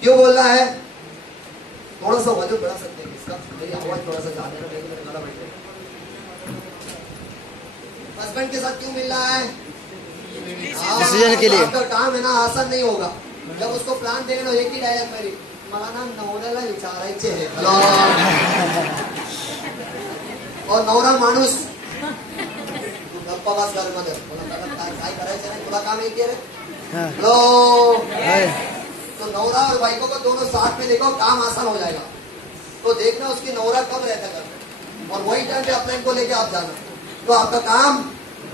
क्यों बोलना है, थोड़ा सा वॉल्यूम बढ़ा सकते हैं इसका, मेरी आवाज थोड़ा सा ज्यादा है, मेरे गला बैठ गया। हस्बैंड के साथ क्यों मिलना है, डिसीजन के लिए। आपका काम है ना आसान नहीं होगा। जब उसको प्लान देंगे ना, एक ही डायलॉग मेरी, मला नवऱ्याला विचारायचे है, और नवरा माणूस गप्पा बस घर मध्ये काय करायचं नाही, तुला काम एक रे, हेलो। तो नौरा और वाइफों को दोनों साथ में देखो, काम आसान हो जाएगा। तो देखना उसकी नौरा कब रहता कर, और वही टाइम पे अपने को लेके आप जाना, तो आपका काम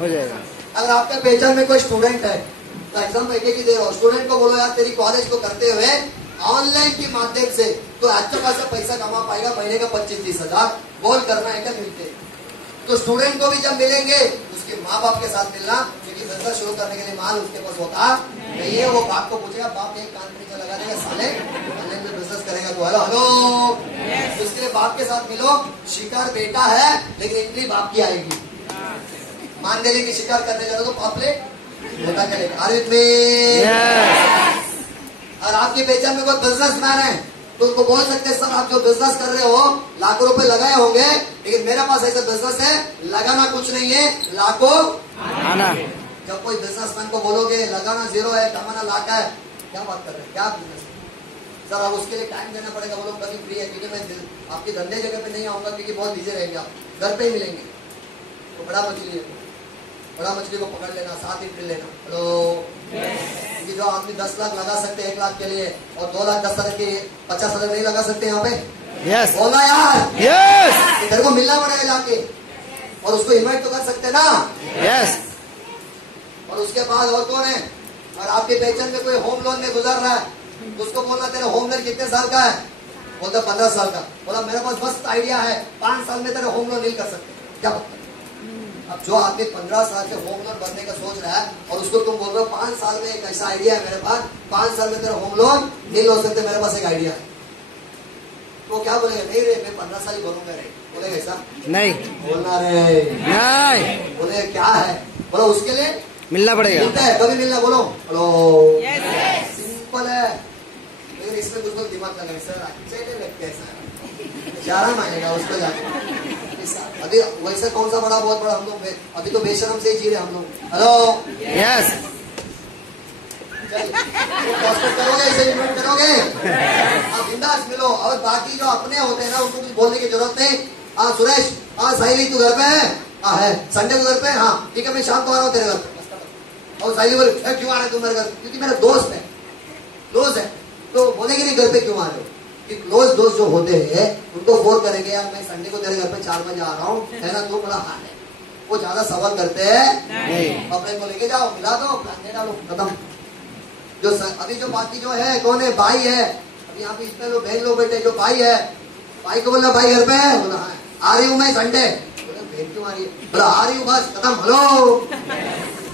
हो जाएगा। अगर आपके पहचान में कोई स्टूडेंट है तो एग्जाम एक ही दे रहा हो, स्टूडेंट को बोलो यार तेरी कॉलेज को करते हुए ऑनलाइन के माध्यम से तो अच्छा खासा पैसा कमा पाएगा, महीने का 25-30 हजार। बोल करना है क्या, मिलते तो स्टूडेंट को भी जब मिलेंगे उसके माँ बाप के साथ मिलना, क्योंकि बिजनेस शुरू करने के लिए माल उसके पास होता नहीं है। वो बाप को पूछेगा, बाप एक कान नीचे लगा देगा, साले ऑनलाइन में बिजनेस करेगा तो हेलो हेलो। इसके लिए बाप के साथ मिलो, शिकार बेटा है लेकिन एंट्री बाप की आएगी। मान ले कि शिकार करने जा रहे हो तो पापलेट बेटा करेगा। अरे और आपकी पहचान में कोई बिजनेसमैन है तो उनको बोल सकते हैं सर आप जो बिजनेस कर रहे हो लाखों रुपए लगाए होंगे, लेकिन मेरे पास ऐसा बिजनेस है लगाना कुछ नहीं है, लाखों आना। जब कोई बिजनेसमैन को बोलोगे लगाना 0 है कमाना लाख है, क्या बात कर रहे हैं, क्या बिजनेस सर? अब उसके लिए टाइम देना पड़ेगा। वो लोग कभी फ्री है, क्योंकि मैं आपकी धंधे जगह पे नहीं आऊंगा, क्योंकि बहुत बिजी रहेंगे आप, घर पे ही मिलेंगे। तो बड़ा मछली है, बड़ा मछली को पकड़ लेना, 7 एंट्री लेना। क्योंकि जो आदमी 10 लाख लगा सकते हैं 1 लाख के लिए, और 2 लाख 10 हजार के 50 हजार नहीं लगा सकते यहाँ पे। यस बोला यार, यस इधर को मिलना पड़ेगा जाके, और उसको इन्वाइट तो कर सकते ना। यस। और उसके बाद और कौन है? और आपकी पहचान में कोई होम लोन में गुजर रहा है, उसको बोलना तेरा होम लोन कितने साल का है? बोलता 15 साल का। बोला मेरे पास मस्त आइडिया है, 5 साल में तेरा होम लोन नहीं कर सकते। क्या बात? अब जो आदमी 15 साल से होम लोन भरने का सोच रहा है, और उसको तुम बोल रहे हो 5 साल में एक ऐसा आइडिया है मेरे पास, 5 साल में तेरा होम लोन नहीं हो सकते, मेरे पास एक आइडिया है। तो क्या बोलेगा? नहीं रे मैं 15 साल ही भरूंगा रे। बोलेगा ऐसा? नहीं बोलना रे नहीं। बोले क्या है? बोला उसके लिए मिलना पड़ेगा। मिलता है, कभी मिलना। बोलो हेलो, सिंपल है, लेकिन इसमें कुछ लोग दिमाग लगाए सर अच्छे नहीं लगते सर, चारा मांगेगा उसको जाके। अभी वैसे कौन सा बड़ा बहुत बड़ा, हम लोग अभी तो बेशरम से ही जी रहे हम लोग। Hello yes. करोगे इसे इन्वाइट करोगे, आप बिंदास मिलो। और बाकी जो अपने होते हैं ना उनको कुछ बोलने की जरूरत नहीं। हाँ सुरेश, हाँ साहिली तू घर पे है? हाँ है। संडे को घर पे? हाँ ठीक है मैं शाम को आ रहा हूँ तेरे घर पे। और साहिली बोले क्यों आ रहे तुम मेरे घर? क्योंकि मेरा दोस्त है, क्लोज है। तो बोलेंगे नहीं घर पे क्यों आ रहे हो? कि क्लोज दोस्त जो होते हैं उनको फोन करेंगे यार मैं संडे को तेरे घर पे 4 बजे आ रहा हूँ, है ना? तो बोला हाँ है। वो ज्यादा सवाल करते हैं, अपने को लेके जाओ, मिला दो, प्लान दे डालो, खत्म। जो अभी जो बाकी जो है कौन है? भाई है। अभी यहाँ पे इतने लोग बहन लोग बैठे, जो भाई है, भाई को बोला भाई घर पे है? बोला हाँ। आ रही हूँ मैं संडे। बोला बहन क्यों आ रही है? बोला आ रही हूँ बस, खत्म। हेलो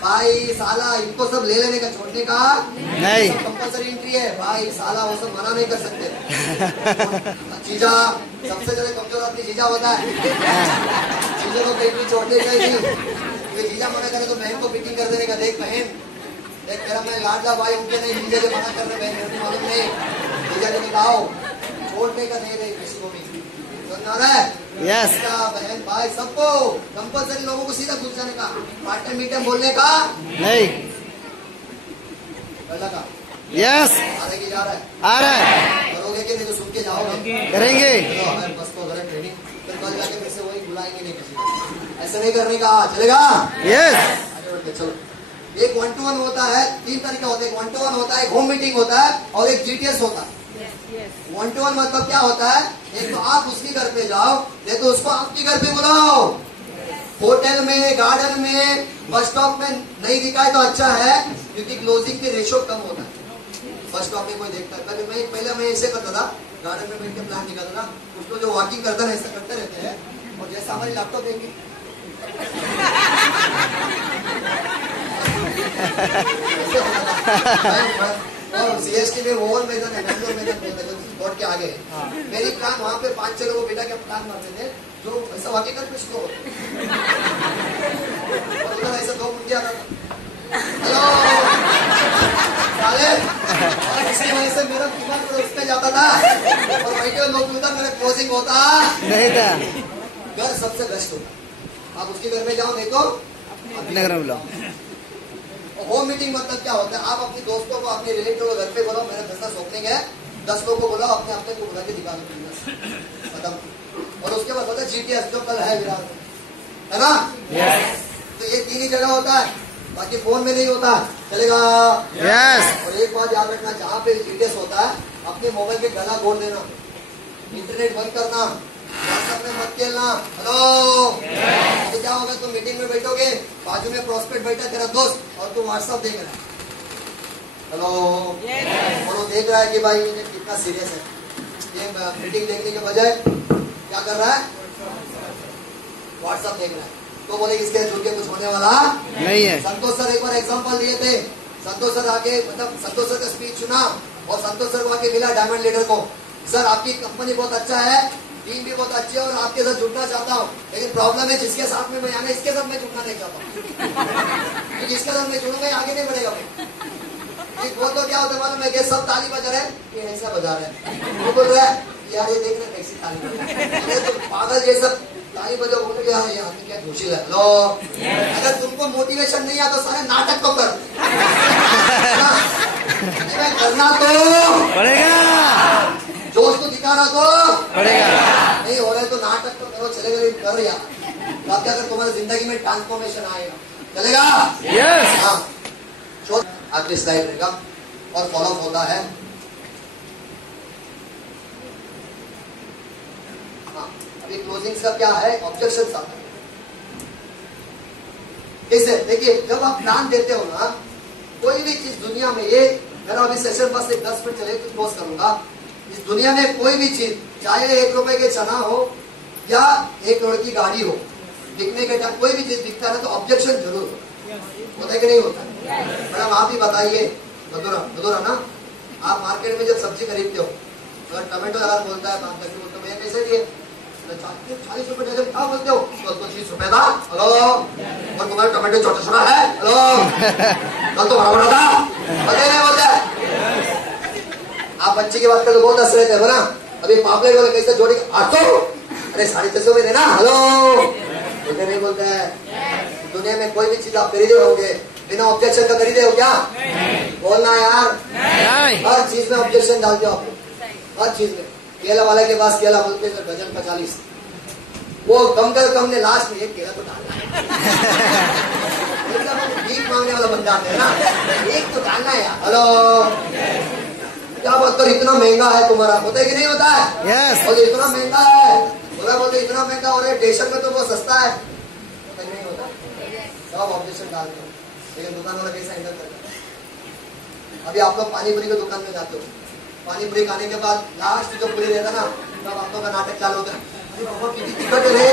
भाई साला, इनको सब ले लेने का छोड़ने का नहीं। कंपल्सरी एंट्री है भाई साला, वो सब मना नहीं कर सकते। जीजा सबसे ज्यादा कमजोर आदमी जीजा होता है, जीजा को एंट्री छोड़ने का ही नहीं। जीजा मना करे तो बहन को मीटिंग कर देने का, देख बहन देख मेरा मैं लाडला भाई उनके नहीं, जीजा जो मना कर रहे बहन मेरे को मालूम नहीं, जीजा जो निकाओ छोड़ने का नहीं रहे किसी को भी, समझ रहा है? यस। बहन भाई सबको कंपल्सरी लोगों को सीधा घुस जाने का, पार्ट टाइम मीटिंग बोलने का नहीं। का यस आगे की जा रहा है, आ रहा है। करोगे कि नहीं तो सुन के जाओगे? करेंगे। बस तो करें ट्रेनिंग, फिर कल जाके फिर से वही बुलाएंगे नहीं किसी को, ऐसा नहीं करने का, चलेगा? यस। आगे बढ़ते चलो। एक 1-to-1 होता है, 3 तरीका होता है। एक 1-to-1 होता है, एक होम मीटिंग होता है, और एक GTS होता है। 1-to-1 मतलब क्या होता है? एक तो आप उसके घर पे जाओ, नहीं तो उसको आपके घर पे बुलाओ। होटल में, गार्डन में, बस स्टॉप में नहीं दिखाए तो अच्छा है, क्योंकि क्लोजिंग के रेशो कम होता है। बस स्टॉप में कोई देखता है, कभी मैं पहले मैं ऐसे करता था, गार्डन में बैठ के प्लान निकालता था, उसको जो वॉकिंग करता है ऐसा करते रहते हैं, और जैसा हमारी लैपटॉप देंगे और CST में ओवर मैदान है, मैंगलोर मैदान बोलते हैं, बोर्ड के आगे मेरी प्लान, वहाँ पे 5-6 लोगों को बेटा के प्लान मारते थे, जो ऐसा वॉकिंग करके स्लो और उधर ऐसा 2 मुंडिया था। हेलो और इसकी वजह से मेरा दिमाग उस पे जाता था, और बैठे हुए लोग उधर, मेरा क्लोजिंग होता नहीं था। घर सबसे बेस्ट होता। आप उसके घर में जाओ, नहीं तो अपने घर में बुलाओ। होम मीटिंग मतलब क्या होता है? आप अपने दोस्तों को, अपने रिलेटिव को घर पे बोलो मेरा बिजनेस ओपनिंग है, 10 लोगों को बुलाओ, अपने अपने को बुला के दिखा दो बिजनेस, खत्म। और उसके बाद होता है GTS, जो कल है विराट, है ना? तो ये 3 ही जगह होता है, बाकी फोन में नहीं होता, चलेगा? यस। और एक बात याद रखना, जहाँ पे GTS होता है अपने मोबाइल के गला घोट देना, इंटरनेट बंद करना, व्हाट्सएप में मत खेलना। हेलो तो क्या होगा? तुम मीटिंग में बैठोगे, बाजू में प्रोस्पेक्ट बैठा तेरा दोस्त, और तू व्हाट्सएप देख रहा है, हेलो और वो देख रहा है कि भाई ये कितना सीरियस है, ये मीटिंग देखने के बजाय क्या कर रहा है? व्हाट्सएप देख रहा है। तो बोले इसके जुड़ के कुछ होने वाला नहीं है। संतोष सर एक बार एग्जांपल दिए थे, संतोष सर आके, मतलब संतोष सर का स्पीच सुना, और संतोष सर को आके मिला डायमंड लीडर को, सर आपकी कंपनी बहुत अच्छा है, टीम भी बहुत अच्छी है, और आपके साथ जुड़ना चाहता हूँ, लेकिन प्रॉब्लम है जिसके साथ में मैं आना, इसके साथ मैं जुड़ना नहीं चाहता हूँ, क्योंकि इसके साथ मैं जुड़ूंगा आगे नहीं बढ़ेगा मैं। वो तो क्या होता है मालूम है कि सब ताली बजा रहे हैं, ये ऐसा बजा रहे हैं, वो बोल रहा है यार ये देख रहे कैसी ताली बजा रहे हैं, तो पागल जैसा ताली बजाओ, बोल रहे यार आदमी क्या घोषिल है। लो अगर तुमको मोटिवेशन नहीं आता तो सारे नाटक तो कर करना तो पड़ेगा, जोश तो दिखाना तो पड़ेगा। नहीं हो रहा है तो नाटक तो करो, चलेगा कर यार, तब जाकर तुम्हारी जिंदगी में ट्रांसफॉर्मेशन आएगा, चलेगा। यस। हाँ आखिरी स्लाइड रहेगा और फॉलो होता है। हाँ अभी क्लोजिंग का क्या है, ऑब्जेक्शन आता है कैसे। देखिए जब आप प्लान देते हो ना कोई भी चीज दुनिया में, ये मेरा अभी सेशन बस 10 मिनट चले तो क्लोज करूंगा। इस दुनिया में कोई भी चीज चाहे 1 रुपए के चना हो या 1 करोड़ की गाड़ी हो, बिकने के टाइम कोई भी चीज बिकता है ना तो ऑब्जेक्शन जरूर होता है कि नहीं होता। मैडम आप ही बताइए, मधुरा ना, आप मार्केट में जब सब्जी खरीदते हो अगर टमाटो अगर बोलता है बात करके बोलते भैया कैसे दिए 40 रुपए डजन, क्या बोलते हो तो 30 रुपए था। हेलो और तुम्हारा टमाटो छोटा छोटा है, हेलो कल तो बड़ा बड़ा था, पता नहीं बोलता है। आप बच्चे की बात कर तो बहुत हंस रहे थे ना, अभी पापलेट वाले कैसे जोड़ी 800, अरे 650 में देना, हेलो बोलते नहीं बोलता है। दुनिया में कोई भी चीज आप खरीदे होंगे बिना ऑब्जेक्शन का खरीदे हो क्या? बोलना यार, हर चीज में ऑब्जेक्शन डालते हो आप, हर चीज में। केला वाले के पास केला बोलते हैं डजन 45, वो कम कर कम ने लास्ट में एक केला तो डालना भीख मांगने वाला बन जाते हैं ना, एक तो डालना है यार। हेलो क्या बात कर, इतना महंगा है तुम्हारा, होता है कि नहीं होता है? यस। बोलते इतना महंगा है, बोलते इतना महंगा हो रहा है, स्टेशन में तो वो सस्ता है, होता नहीं होता। सब ऑब्जेक्शन डालते हो, लेकिन दुकान वाला कैसा हैंडल करता है। अभी आप लोग पानी पूरी की दुकान में जाते हो, पानी पूरी खाने के बाद लास्ट जो पूरी रहता ना तब आप लोग का नाटक चालू होता है, कितनी टिकट है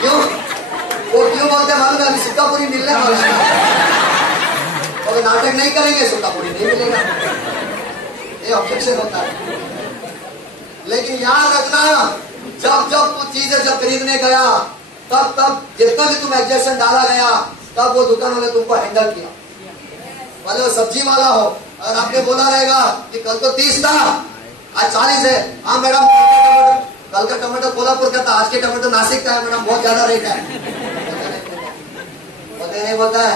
क्यों, वो क्यों बोलते हैं मालूम है, अभी सिक्का पूरी मिलने वाला है, अगर नाटक नहीं करेंगे सिक्का पूरी नहीं मिलेगा, ये ऑब्जेक्शन होता है। लेकिन याद रखना जब कुछ चीजें जब खरीदने गया तब जितना भी तुम ऑब्जेक्शन डाला गया तब वो दुकान वाले तुमको हैंडल किया। भले वो सब्जी वाला हो, अगर आपने बोला रहेगा कि कल तो 30 था आज 40 है, हाँ मैडम कल का टमाटर कोल्हापुर का था, आज के टमाटर नासिक का है मैडम, बहुत ज्यादा रेट है, नहीं बोलता है।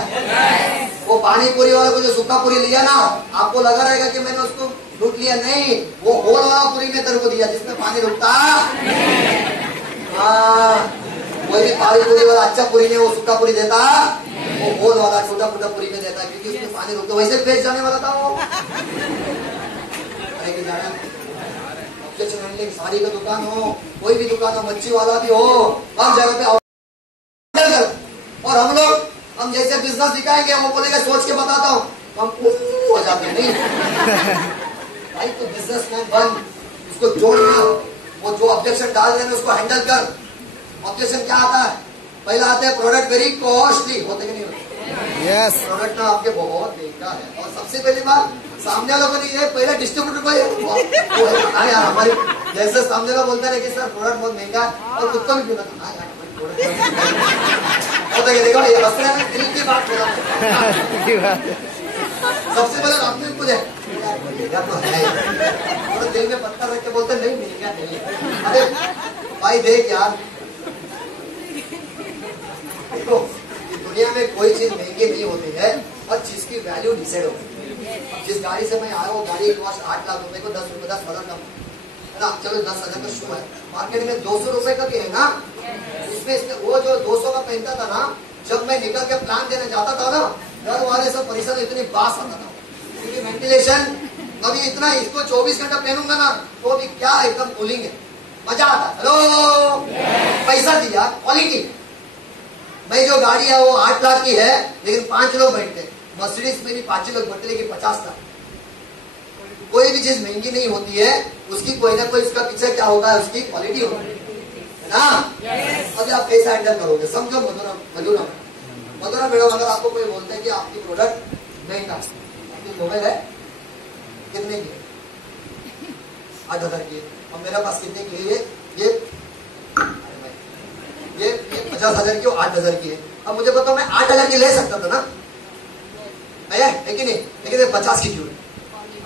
वो पानी पूरी वाले को जो सूखा पूरी लिया ना, आपको लगा रहेगा कि मैंने उसको लूट लिया, नहीं, वो होल वाला पूरी में तेरे को दिया जिसमें पानी रुकता। हाँ वही पानी पूरी वाला अच्छा पूरी में वो सूखा पूरी देता, वो होल वाला छोटा छोटा पूरी में देता, क्योंकि उसमें पानी रुकता, वैसे बेच जाने वाला था वो। साड़ी का दुकान हो, कोई भी दुकान हो, मच्छी वाला भी हो, हर जगह पे। और हम जैसे बिजनेस दिखाएंगे वो बोलेगा सोच के बताता हूँ, हम हो जाते हैं नहीं भाई, तो बिजनेसमैन बन, उसको जोड़ना, वो जो ऑब्जेक्शन डाल रहे हैं उसको हैंडल कर। ऑब्जेक्शन क्या आता है, पहला आता है प्रोडक्ट वेरी कॉस्टली, होते कि नहीं होते? यस। प्रोडक्ट ना आपके बहुत महंगा है, और सबसे पहली बात सामने वालों को नहीं है, पहले डिस्ट्रीब्यूटर को है यार, हमारी जैसे सामने वाला बोलता है कि सर प्रोडक्ट बहुत महंगा है, और खुद को भी बोलता है देखो ये हंसने में दिल की बात बोला, सबसे पहले आपने कुछ है तो है, और दिल में पत्थर रख के बोलते नहीं मिलेगा नहीं। अरे भाई देख यार, देखो दुनिया में कोई चीज महंगी नहीं होती है, हर चीज की वैल्यू डिसाइड होती है। अब जिस गाड़ी से मैं आया वो गाड़ी कॉस्ट 8 लाख रुपए को 10 रुपए 10,000 कम है ना, चलो 10,000 का शू है, मार्केट में 200 रुपए का भी है ना, इसमें वो जो 200 का पहनता था ना, जब मैं निकल के प्लान देने जाता था ना, घर वाले सब परिसर इतनी बास आता था, क्योंकि वेंटिलेशन कभी इतना, इसको 24 घंटा पहनूंगा ना तो भी क्या एकदम कूलिंग है, मजा आता है। हेलो पैसा दिया क्वालिटी। भाई जो गाड़ी है वो 8 लाख की है लेकिन 5 लोग बैठते, मर्सिडीज में भी 5 लोग बैठते लेकिन 50 लाख। कोई भी चीज महंगी नहीं होती है, उसकी कोई ना कोई इसका पीछे क्या होगा, उसकी क्वालिटी होगी ना। अब आप कैसे हैंडल करोगे, समझो मधुरा मैडम, अगर आपको कोई बोलते हैं कि आपकी प्रोडक्ट महंगा, आपकी मोबाइल है कितने की है, 8,000 की है, और मेरे पास कितने की है, ये 50,000 की और 8,000 की है। अब मुझे बताओ मैं 8,000 की ले सकता था ना, है कि नहीं? लेकिन 50 की क्यों है?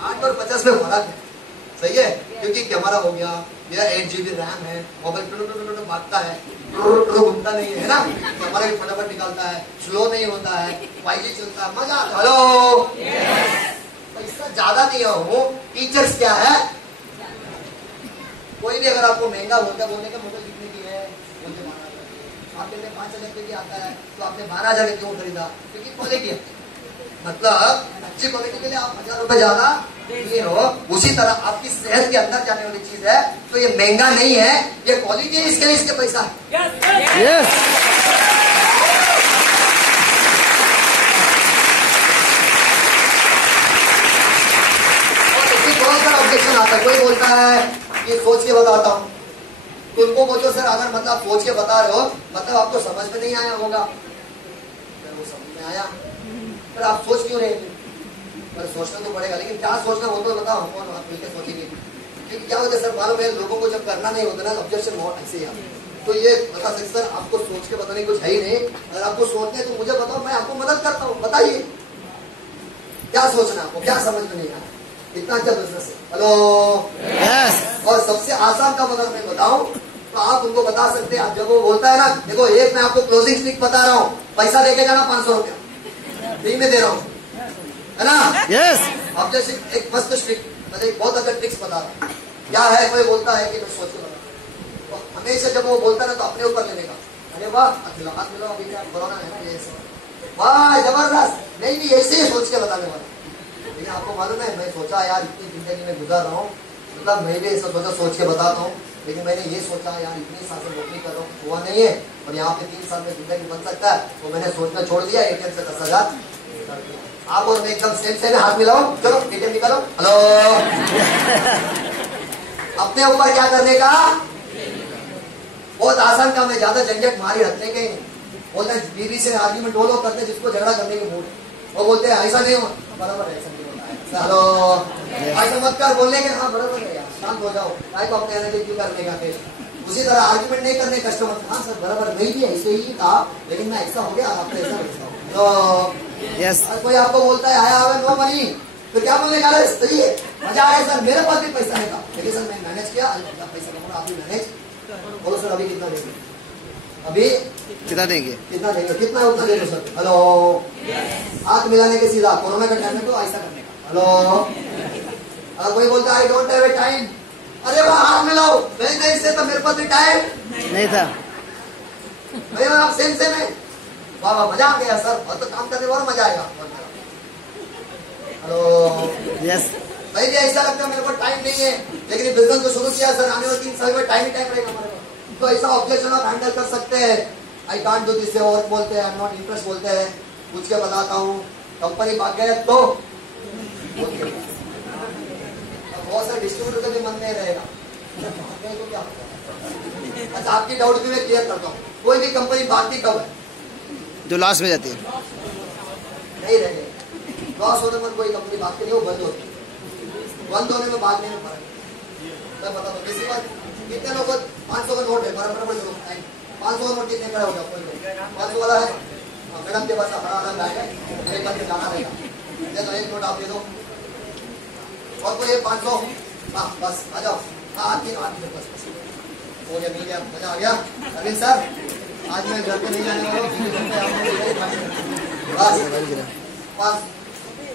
8 और 50 में फर्क है, सही है, क्योंकि कैमरा हो गया, मेरा 8 GB रैम है, मोबाइल भागता है, घूमता नहीं है ना, कैमरा भी फटाफट निकालता है, स्लो नहीं होता है, 5G चलता है, मजा आता है। हेलो, पैसा ज्यादा नहीं हो, फीचर्स क्या है? कोई भी अगर आपको महंगा बोलता है, बोलने का मोबाइल कितने की है, बोलते 12,000, आप कहते हैं 5,000 की आता है, तो आपने 12,000 क्यों खरीदा? क्योंकि क्वालिटी है, मतलब अच्छी क्वालिटी के लिए आप 1,000 रुपए ज्यादा दिए हो। उसी तरह आपकी सेहत के अंदर जाने वाली चीज है, तो ये महंगा नहीं है, ये क्वालिटी है, इसके लिए इसके पैसा है। यस। और इसी बहुत सारा ऑब्जेक्शन आता है, कोई बोलता है कि सोच के बताता हूँ, तो उनको बोलो सर अगर मतलब आप सोच के बता रहे हो, मतलब आपको समझ में नहीं आया होगा। वो समझ में आया, पर आप सोच क्यों रहे? पर सोचना तो पड़ेगा, लेकिन क्या सोचना वो तो बताओ, हम कौन आप मिलकर सोचेंगे? क्योंकि क्या होता है सर, मालूम है लोगों को जब करना नहीं होता ना, ऑब्जेक्शन बहुत ऐसे ही आता है। तो ये बता सकते सर आपको सोच के बताने कुछ है ही नहीं, अगर आपको सोचना है तो मुझे बताओ, मैं आपको मदद करता हूँ, बताइए क्या सोचना आपको, क्या समझ में नहीं आया? इतना अच्छा बिजनेस है। Hello, yes. और सबसे आसान काम अगर मैं बताऊं तो आप उनको बता सकते हैं। आप जब वो बोलता है ना, देखो एक मैं आपको क्लोजिंग ट्रिक बता रहा हूँ, पैसा देके जाना 500 रुपया फ्री में दे रहा हूँ, है ना? यस। अब जैसे एक मस्त ट्रिक, मतलब एक बहुत अच्छा ट्रिक्स बता रहा हूँ। क्या है, कोई बोलता है कि मैं सोच के बता, तो हमेशा जब वो बोलता है ना तो अपने ऊपर लेने का, अरे वाह हाथ मिलो, अभी क्या कोरोना है ना, ये वाह जबरदस्त, नहीं भी ऐसे ही सोच के बताने वाला। लेकिन आपको मालूम है, मैं सोचा यार इतनी जिंदगी में गुजार रहा हूँ, मतलब मैं भी ऐसा सोचा सोच के बताता हूँ, लेकिन मैंने ये सोचा यार इतनी साल से नौकरी कर रहा हूँ, हुआ नहीं है, और यहाँ पे 3 साल में जिंदगी बन सकता है, तो मैंने सोचना छोड़ दिया, ATM से 10,000। आप और मैं एकदम सेम सेम हाथ मिलाओ, चलो ATM निकालो। हेलो, अपने ऊपर क्या करने का, बहुत आसान काम है, ज्यादा झंझट मारी रखने के नहीं। बोलते हैं बीवी से आर्ग्यूमेंट वो लोग करते हैं जिसको झगड़ा करने के मूड, वो बोलते हैं ऐसा नहीं हो, बराबर ऐसा नहीं होता है। हेलो, ऐसा मत कर, बोलने के हाँ बराबर है यार, शांत हो जाओ, को अपने एनर्जी क्यों करने का? फिर उसी तरह आर्ग्यूमेंट नहीं करने कस्टमर, हाँ सर बराबर, नहीं भी ऐसे ही था, लेकिन मैं ऐसा हो गया, आपने ऐसा हो। तो यस। कोई आपको बोलता है आया नो मनी, तो क्या बोलने का, सही है, मजा आया सर, मेरे पास भी पैसा नहीं था, लेकिन सर मैं मैनेज किया, पैसा कमाना, आप भी मैनेज बोलो सर, अभी कितना देंगे, अभी कितना देंगे, कितना देंगे, कितना उतना दे दो सर। हेलो, हाथ मिलाने के सीधा, कोरोना का टाइम है तो ऐसा करने का। हेलो, अगर कोई बोलता है I don't have a time, अरे वाह हाथ मिलाओ, नहीं से तो मेरे पास भी टाइम नहीं था, भाई आप सेम सेम है, वाह वाह मजा आ गया सर, और तो काम करने वाला मजा आएगा। Hello, yes. भाई भी ऐसा लगता है मेरे को टाइम नहीं है, लेकिन बिजनेस को शुरू किया सर, आने वाले 3 साल में टाइम ही टाइम रहेगा हमारे पास, तो ऐसा ऑब्जेक्शन आप हैंडल कर सकते हैं। आई कांट डू दिस, और बोलते हैं, आई एम नॉट इंटरेस्ट बोलते हैं, पूछ के बताता हूँ, कंपनी भाग गए तो बहुत सारे डिस्ट्रीब्यूटर का भी मन नहीं रहेगा, तो क्या होगा? अच्छा आपकी डाउट भी मैं क्लियर करता हूँ, कोई भी कंपनी भागती कब है? जो लास्ट में जाती है, नहीं रहेगी, लॉस होने पर कोई कंपनी भागती नहीं, वो बंद होती है, बंद होने में भागने में फर्क है। मैं बता दूं किसी बात, कितने लोगों 500 का नोट है, बराबर 500 का नोट कितने का होगा? कोई 500 वाला है, मैडम के पास बड़ा आनंद आएगा, मेरे पास जाना रहेगा, ये तो एक नोट आप दे दो, और कोई 500, हाँ बस आ जाओ, हाँ आती बस हो गया, मिल गया, मजा आ गया। अरविंद सर आज मैं घर पे नहीं जाने वाला हूँ, बस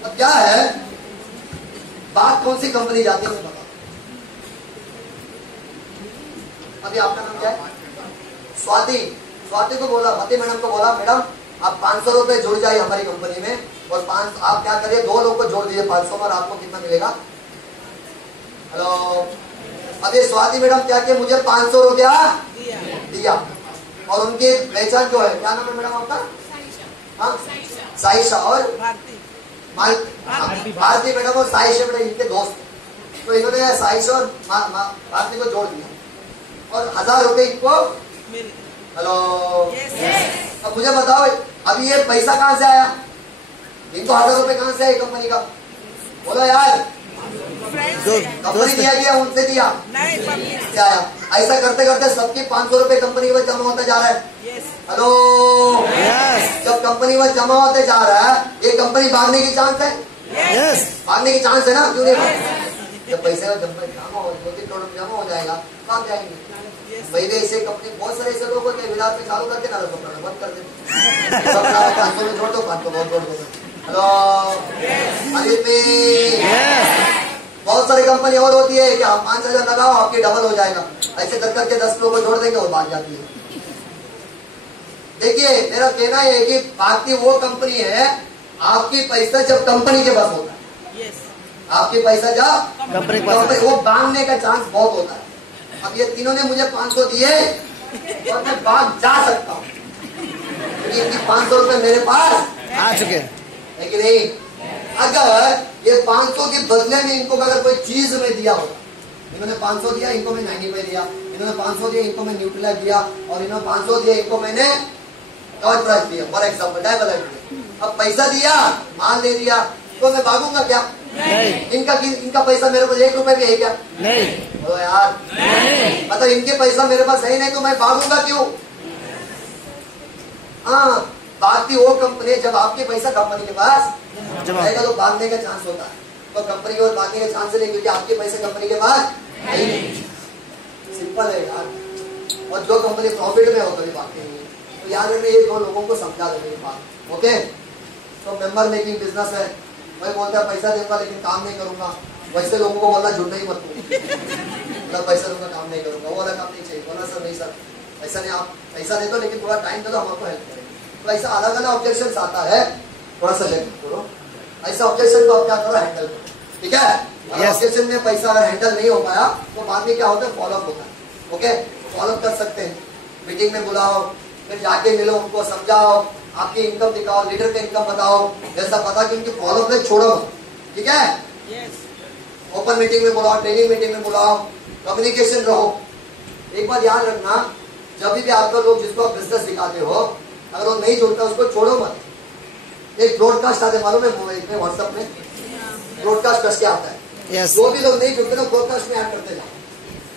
अब क्या है, बात कौन सी कंपनी जाती है मुझे बताओ। अभी आपका नाम क्या है? स्वाति। स्वाति को बोला, भती मैडम को बोला, मैडम आप 500 रुपए जुड़ जाइए हमारी कंपनी में, और आप क्या करिए, 2 लोग को जोड़ दीजिए 500 में, आपको कितना मिलेगा? हेलो, अभी स्वाति मैडम क्या किया, मुझे 500 रुपया दिया, और उनकी पहचान जो है, क्या नाम है मैडम आपका? हाँ साइशा और भारती मैडम और साइशा मैडम इनके दोस्त, तो इन्होंने साइशा और भारती को जोड़ दिया और 1000 रुपए इनको। हेलो, अब मुझे बताओ अभी ये पैसा कहाँ से आया? इनको 1000 रुपए कहाँ से आए कंपनी का? बोलो यार, कंपनी दिया गया, उनसे दिया क्या आया? ऐसा करते करते सबकी 500 रुपए कंपनी के पास जमा होता जा रहा है। हेलो, जब कंपनी में जमा होते जा रहा है, ये कंपनी भागने की चांस है, यस भागने की चांस है ना, क्यों नहीं भागने? जब पैसे का जमा हो 2-3 करोड़ जमा हो जाएगा, भाग जाएंगे। भाई भी ऐसे कंपनी बहुत सारे ऐसे लोग होते हैं, विराट में चालू करके ना बंद कर देते, 500 में छोड़ दो, 500 बहुत छोड़ दो। हेलो अजीत में बहुत सारी कंपनी और होती है कि आप 5,000 लगाओ आपकी डबल हो जाएगा, ऐसे कर करके 10 लोगों को जोड़ देंगे और भाग जाती है। देखिए मेरा कहना है कि भागती वो कंपनी है, आपकी पैसा जब कंपनी के पास होता है, आपकी पैसा जब कंपनी के पास वो भागने का चांस बहुत होता है। अब ये तीनों ने मुझे 500 दिए और मैं भाग जा सकता हूँ, क्योंकि इनकी 500 रुपए मेरे पास आ चुके। है कि नहीं? अगर ये 500 के बदले में इनको अगर कोई चीज में दिया होगा, इन्होंने 500 दिया, इनको मैं 95 दिया, इन्होंने 500 दिया, इनको मैं न्यूट्रलाइज दिया, और इन्होंने 500 दिया, इनको मैंने टॉर्च प्राइस दिया, फॉर एग्जाम्पल डायबल दिया। अब पैसा दिया, माल दे दिया, तो मैं भागूंगा क्या? नहीं। इनका पैसा मेरे पास 1 रुपए भी है क्या? नहीं। बोलो यार नहीं। मतलब इनके पैसा मेरे पास है ही नहीं, तो मैं भागूंगा क्यों? हाँ, भागती वो कंपनी जब आपके पैसा कंपनी के पास रहेगा तो भागने का चांस होता है, तो कंपनी की ओर भागने का चांस नहीं, क्योंकि आपके पैसे कंपनी के पास है ही नहीं। सिंपल है यार। और जो कंपनी प्रॉफिट में हो कभी भागती नहीं है, तो याद रखना ये 2 लोगों को समझा देने की बात। ओके, तो मेंबर मेकिंग बिजनेस है, वही बोलता है पैसा दूंगा लेकिन काम नहीं करूंगा, वैसे लोगों को बोलना झूठ नहीं मत मतलब पैसा दूंगा काम नहीं करूंगा, वो वाला काम नहीं चाहिए। बोला सर नहीं सर ऐसा नहीं, आप पैसा दे दो लेकिन थोड़ा टाइम दे दो, हम आपको हेल्प करेंगे। तो ऐसा अलग अलग ऑब्जेक्शन आता है, थोड़ा सा लेट करो, ऐसा ऑब्जेक्शन को आप क्या करो, हैंडल करो, ठीक है? ऑब्जेक्शन में पैसा अगर हैंडल नहीं हो पाया तो बाद में क्या होता है, फॉलोअप होता है। ओके, फॉलोअप कर सकते हैं, मीटिंग में बुलाओ, फिर जाके मिलो, उनको समझाओ, आपकी इनकम दिखाओ, लीडर का इनकम बताओ, जैसा पता कि उनकी फॉलोअप में छोड़ो, ठीक है? ओपन मीटिंग में बुलाओ, ट्रेनिंग मीटिंग में बुलाओ, कम्युनिकेशन रहो। एक बात याद रखना, जब भी आपका लोग जिसको आप बिजनेस दिखाते हो, अगर वो नहीं जुड़ता उसको छोड़ो मत। एक ब्रॉडकास्ट आते मालूम है मोबाइल में, व्हाट्सएप में ब्रॉडकास्ट करके आता है, जो भी लोग नहीं जुड़ते ना ब्रॉडकास्ट में ऐड करते जाओ,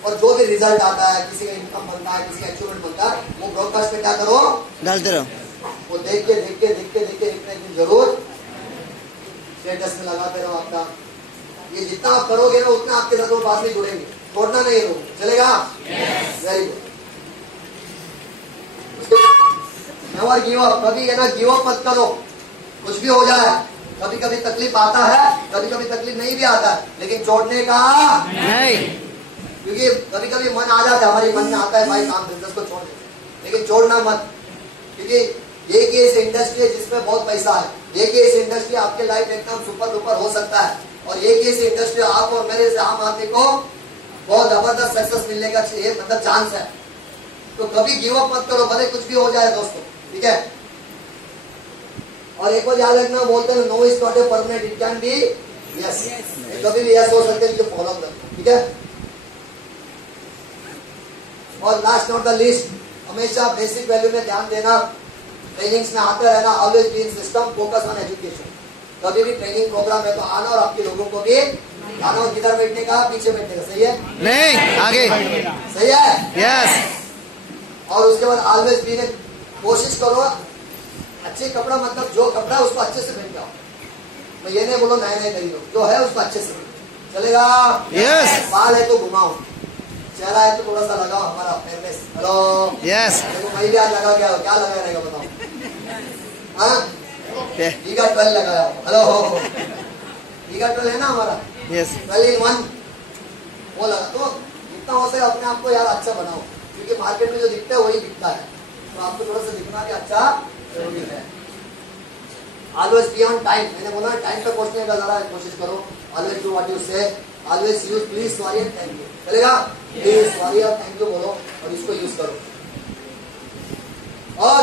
और जो भी रिजल्ट आता है, किसी का इनकम बनता है, किसी का अचीवमेंट बनता है, वो ब्रॉडकास्ट में क्या करो, डालते रहो, वो देख के एक दिन जरूर स्टेटस में लगाते रहो आपका। ये जितना आप करोगे ना उतना आपके साथ वो बात में जुड़ेंगे, छोड़ना नहीं है, चलेगा? Very good. Never give up, कभी है ना गिव अप मत करो, कुछ भी हो जाए। कभी कभी तकलीफ आता है, कभी कभी तकलीफ नहीं भी आता है, लेकिन छोड़ने का नहीं, क्योंकि कभी कभी मन आ जाता है, हमारे मन में आता है भाई काम बिजनेस को छोड़ देते, लेकिन छोड़ना मत, क्योंकि एक ही ऐसी इंडस्ट्री है जिसमें बहुत पैसा है, एक ही ऐसी इंडस्ट्री आपके लाइफ एकदम सुपर डुपर हो सकता है, और एक ही ऐसी इंडस्ट्री आप और मेरे से आम आदमी को बहुत जबरदस्त सक्सेस मिलने का मतलब चांस है। तो कभी गिव अप मत करो, भले कुछ भी हो जाए दोस्तों, ठीक है? और एक बार याद रखना, बोलते हैं no is not a permanent, it can be yes, कभी भी यस हो सकते हैं, फॉलो करना, ठीक है? और लास्ट नॉट द लीस्ट, हमेशा बेसिक वैल्यू में ध्यान देना, ट्रेनिंग्स में आते रहना, always be in system, focus on education. कभी भी ट्रेनिंग प्रोग्राम है तो आना, और आपके लोगों को भी आना, और किधर बैठने का, पीछे बैठने का, सही है? नहीं, आगे, सही है? यस। और उसके बाद ऑलवेज बी ने कोशिश करो, अच्छे कपड़ा मतलब जो कपड़ा उसको अच्छे से पहन के आओ, मैं ये नहीं बोलो नए नए खरीदो, जो है उसको अच्छे से चलेगा? यस। बाल है तो घुमाओ, चेहरा है तो थोड़ा सा लगाओ, हमारा फेयरनेस, हेलो यस, देखो मैं भी आज लगा क्या लगा रहेगा बताओ? हाँ, ईगा 12 लगाया, हेलो ईगा 12 है ना हमारा, यस, 12 in 1 वो लगा। तो जितना हो सके अपने आप को यार अच्छा बनाओ, क्योंकि मार्केट में जो दिखता है वही दिखता है, तो आपको थोड़ा सा दिखना भी अच्छा जरूरी है। ऑलवेज बी ऑन टाइम, मैंने बोला टाइम पे पहुंचने का जरा कोशिश करो। ऑलवेज डू व्हाट यू से, always use please sorry and thank you, चलेगा? प्लीज सॉरी और थैंक यू बोलो और इसको यूज करो। और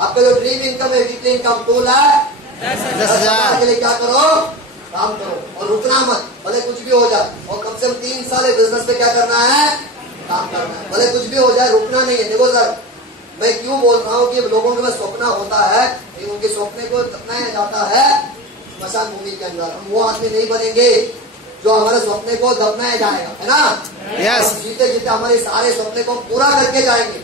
आपका जो ड्रीम इनकम है, वीकली इनकम 2 लाख 10,000 के लिए क्या करो, काम करो, और रुकना मत, भले कुछ भी हो जाए, और कम से कम 3 साल बिजनेस पे क्या करना है, काम करना है, भले कुछ भी हो जाए, रुकना नहीं है। देखो सर, मैं क्यों बोल रहा हूँ कि लोगों के पास सपना होता है, उनके सपने को दफनाया जाता है स्मशान भूमि के अंदर। हम वो आदमी नहीं बनेंगे जो हमारे सपने को दफनाया जाएगा, है ना? यस। जीते जीते हमारे सारे सपने को पूरा करके जाएंगे,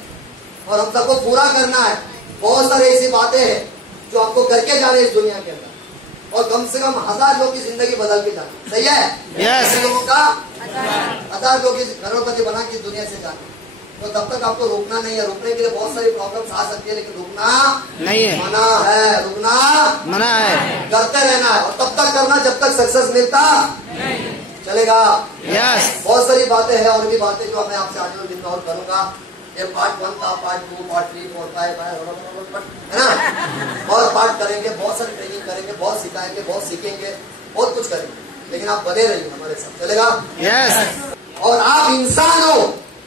और हम सबको पूरा करना है। बहुत सारी ऐसी बातें हैं जो आपको करके जाने इस दुनिया के अंदर, और कम से कम 1000 लोग की जिंदगी बदल के जाना। सही है? Yes. लोगों का 1000 लोग की करोड़पति बना के दुनिया से जाना। तो तब तक आपको रुकना नहीं है। रुकने के लिए बहुत सारी प्रॉब्लम्स आ सकती है, लेकिन रुकना नहीं है, मना है। रुकना मना है। करते रहना है, और तब तक करना जब तक सक्सेस मिलता चलेगा। यस, बहुत सारी बातें हैं, और भी बातें जो मैं आपसे आने वाले दिन में और करूंगा। ये पार्ट 1 था, पार्ट 2, पार्ट 3, 4, 5 है ना। और पार्ट करेंगे, बहुत सारी ट्रेनिंग करेंगे, बहुत सिखाएंगे, बहुत सीखेंगे, बहुत कुछ करेंगे, लेकिन आप बने रहिए हमारे साथ। चलेगा? यस। और आप इंसान हो,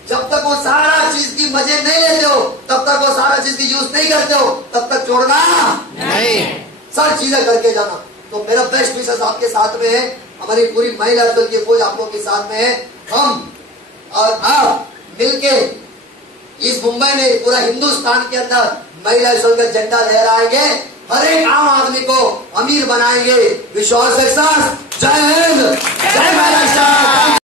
जब तक वो सारा चीज की मजे नहीं लेते हो, तब तक वो सारा चीज की यूज नहीं करते हो, तब तक छोड़ना नहीं, सब चीजें करके जाना। तो मेरा बेस्ट विशेष आपके साथ में है, हमारी पूरी महिला दल की फौज आप लोग के साथ में है। हम और आप मिलके इस मुंबई में, पूरा हिंदुस्तान के अंदर महिला दल का झंडा लहराएंगे, हर एक आम आदमी को अमीर बनाएंगे। विश्वास जय हिंद, जय महाराष्ट्र।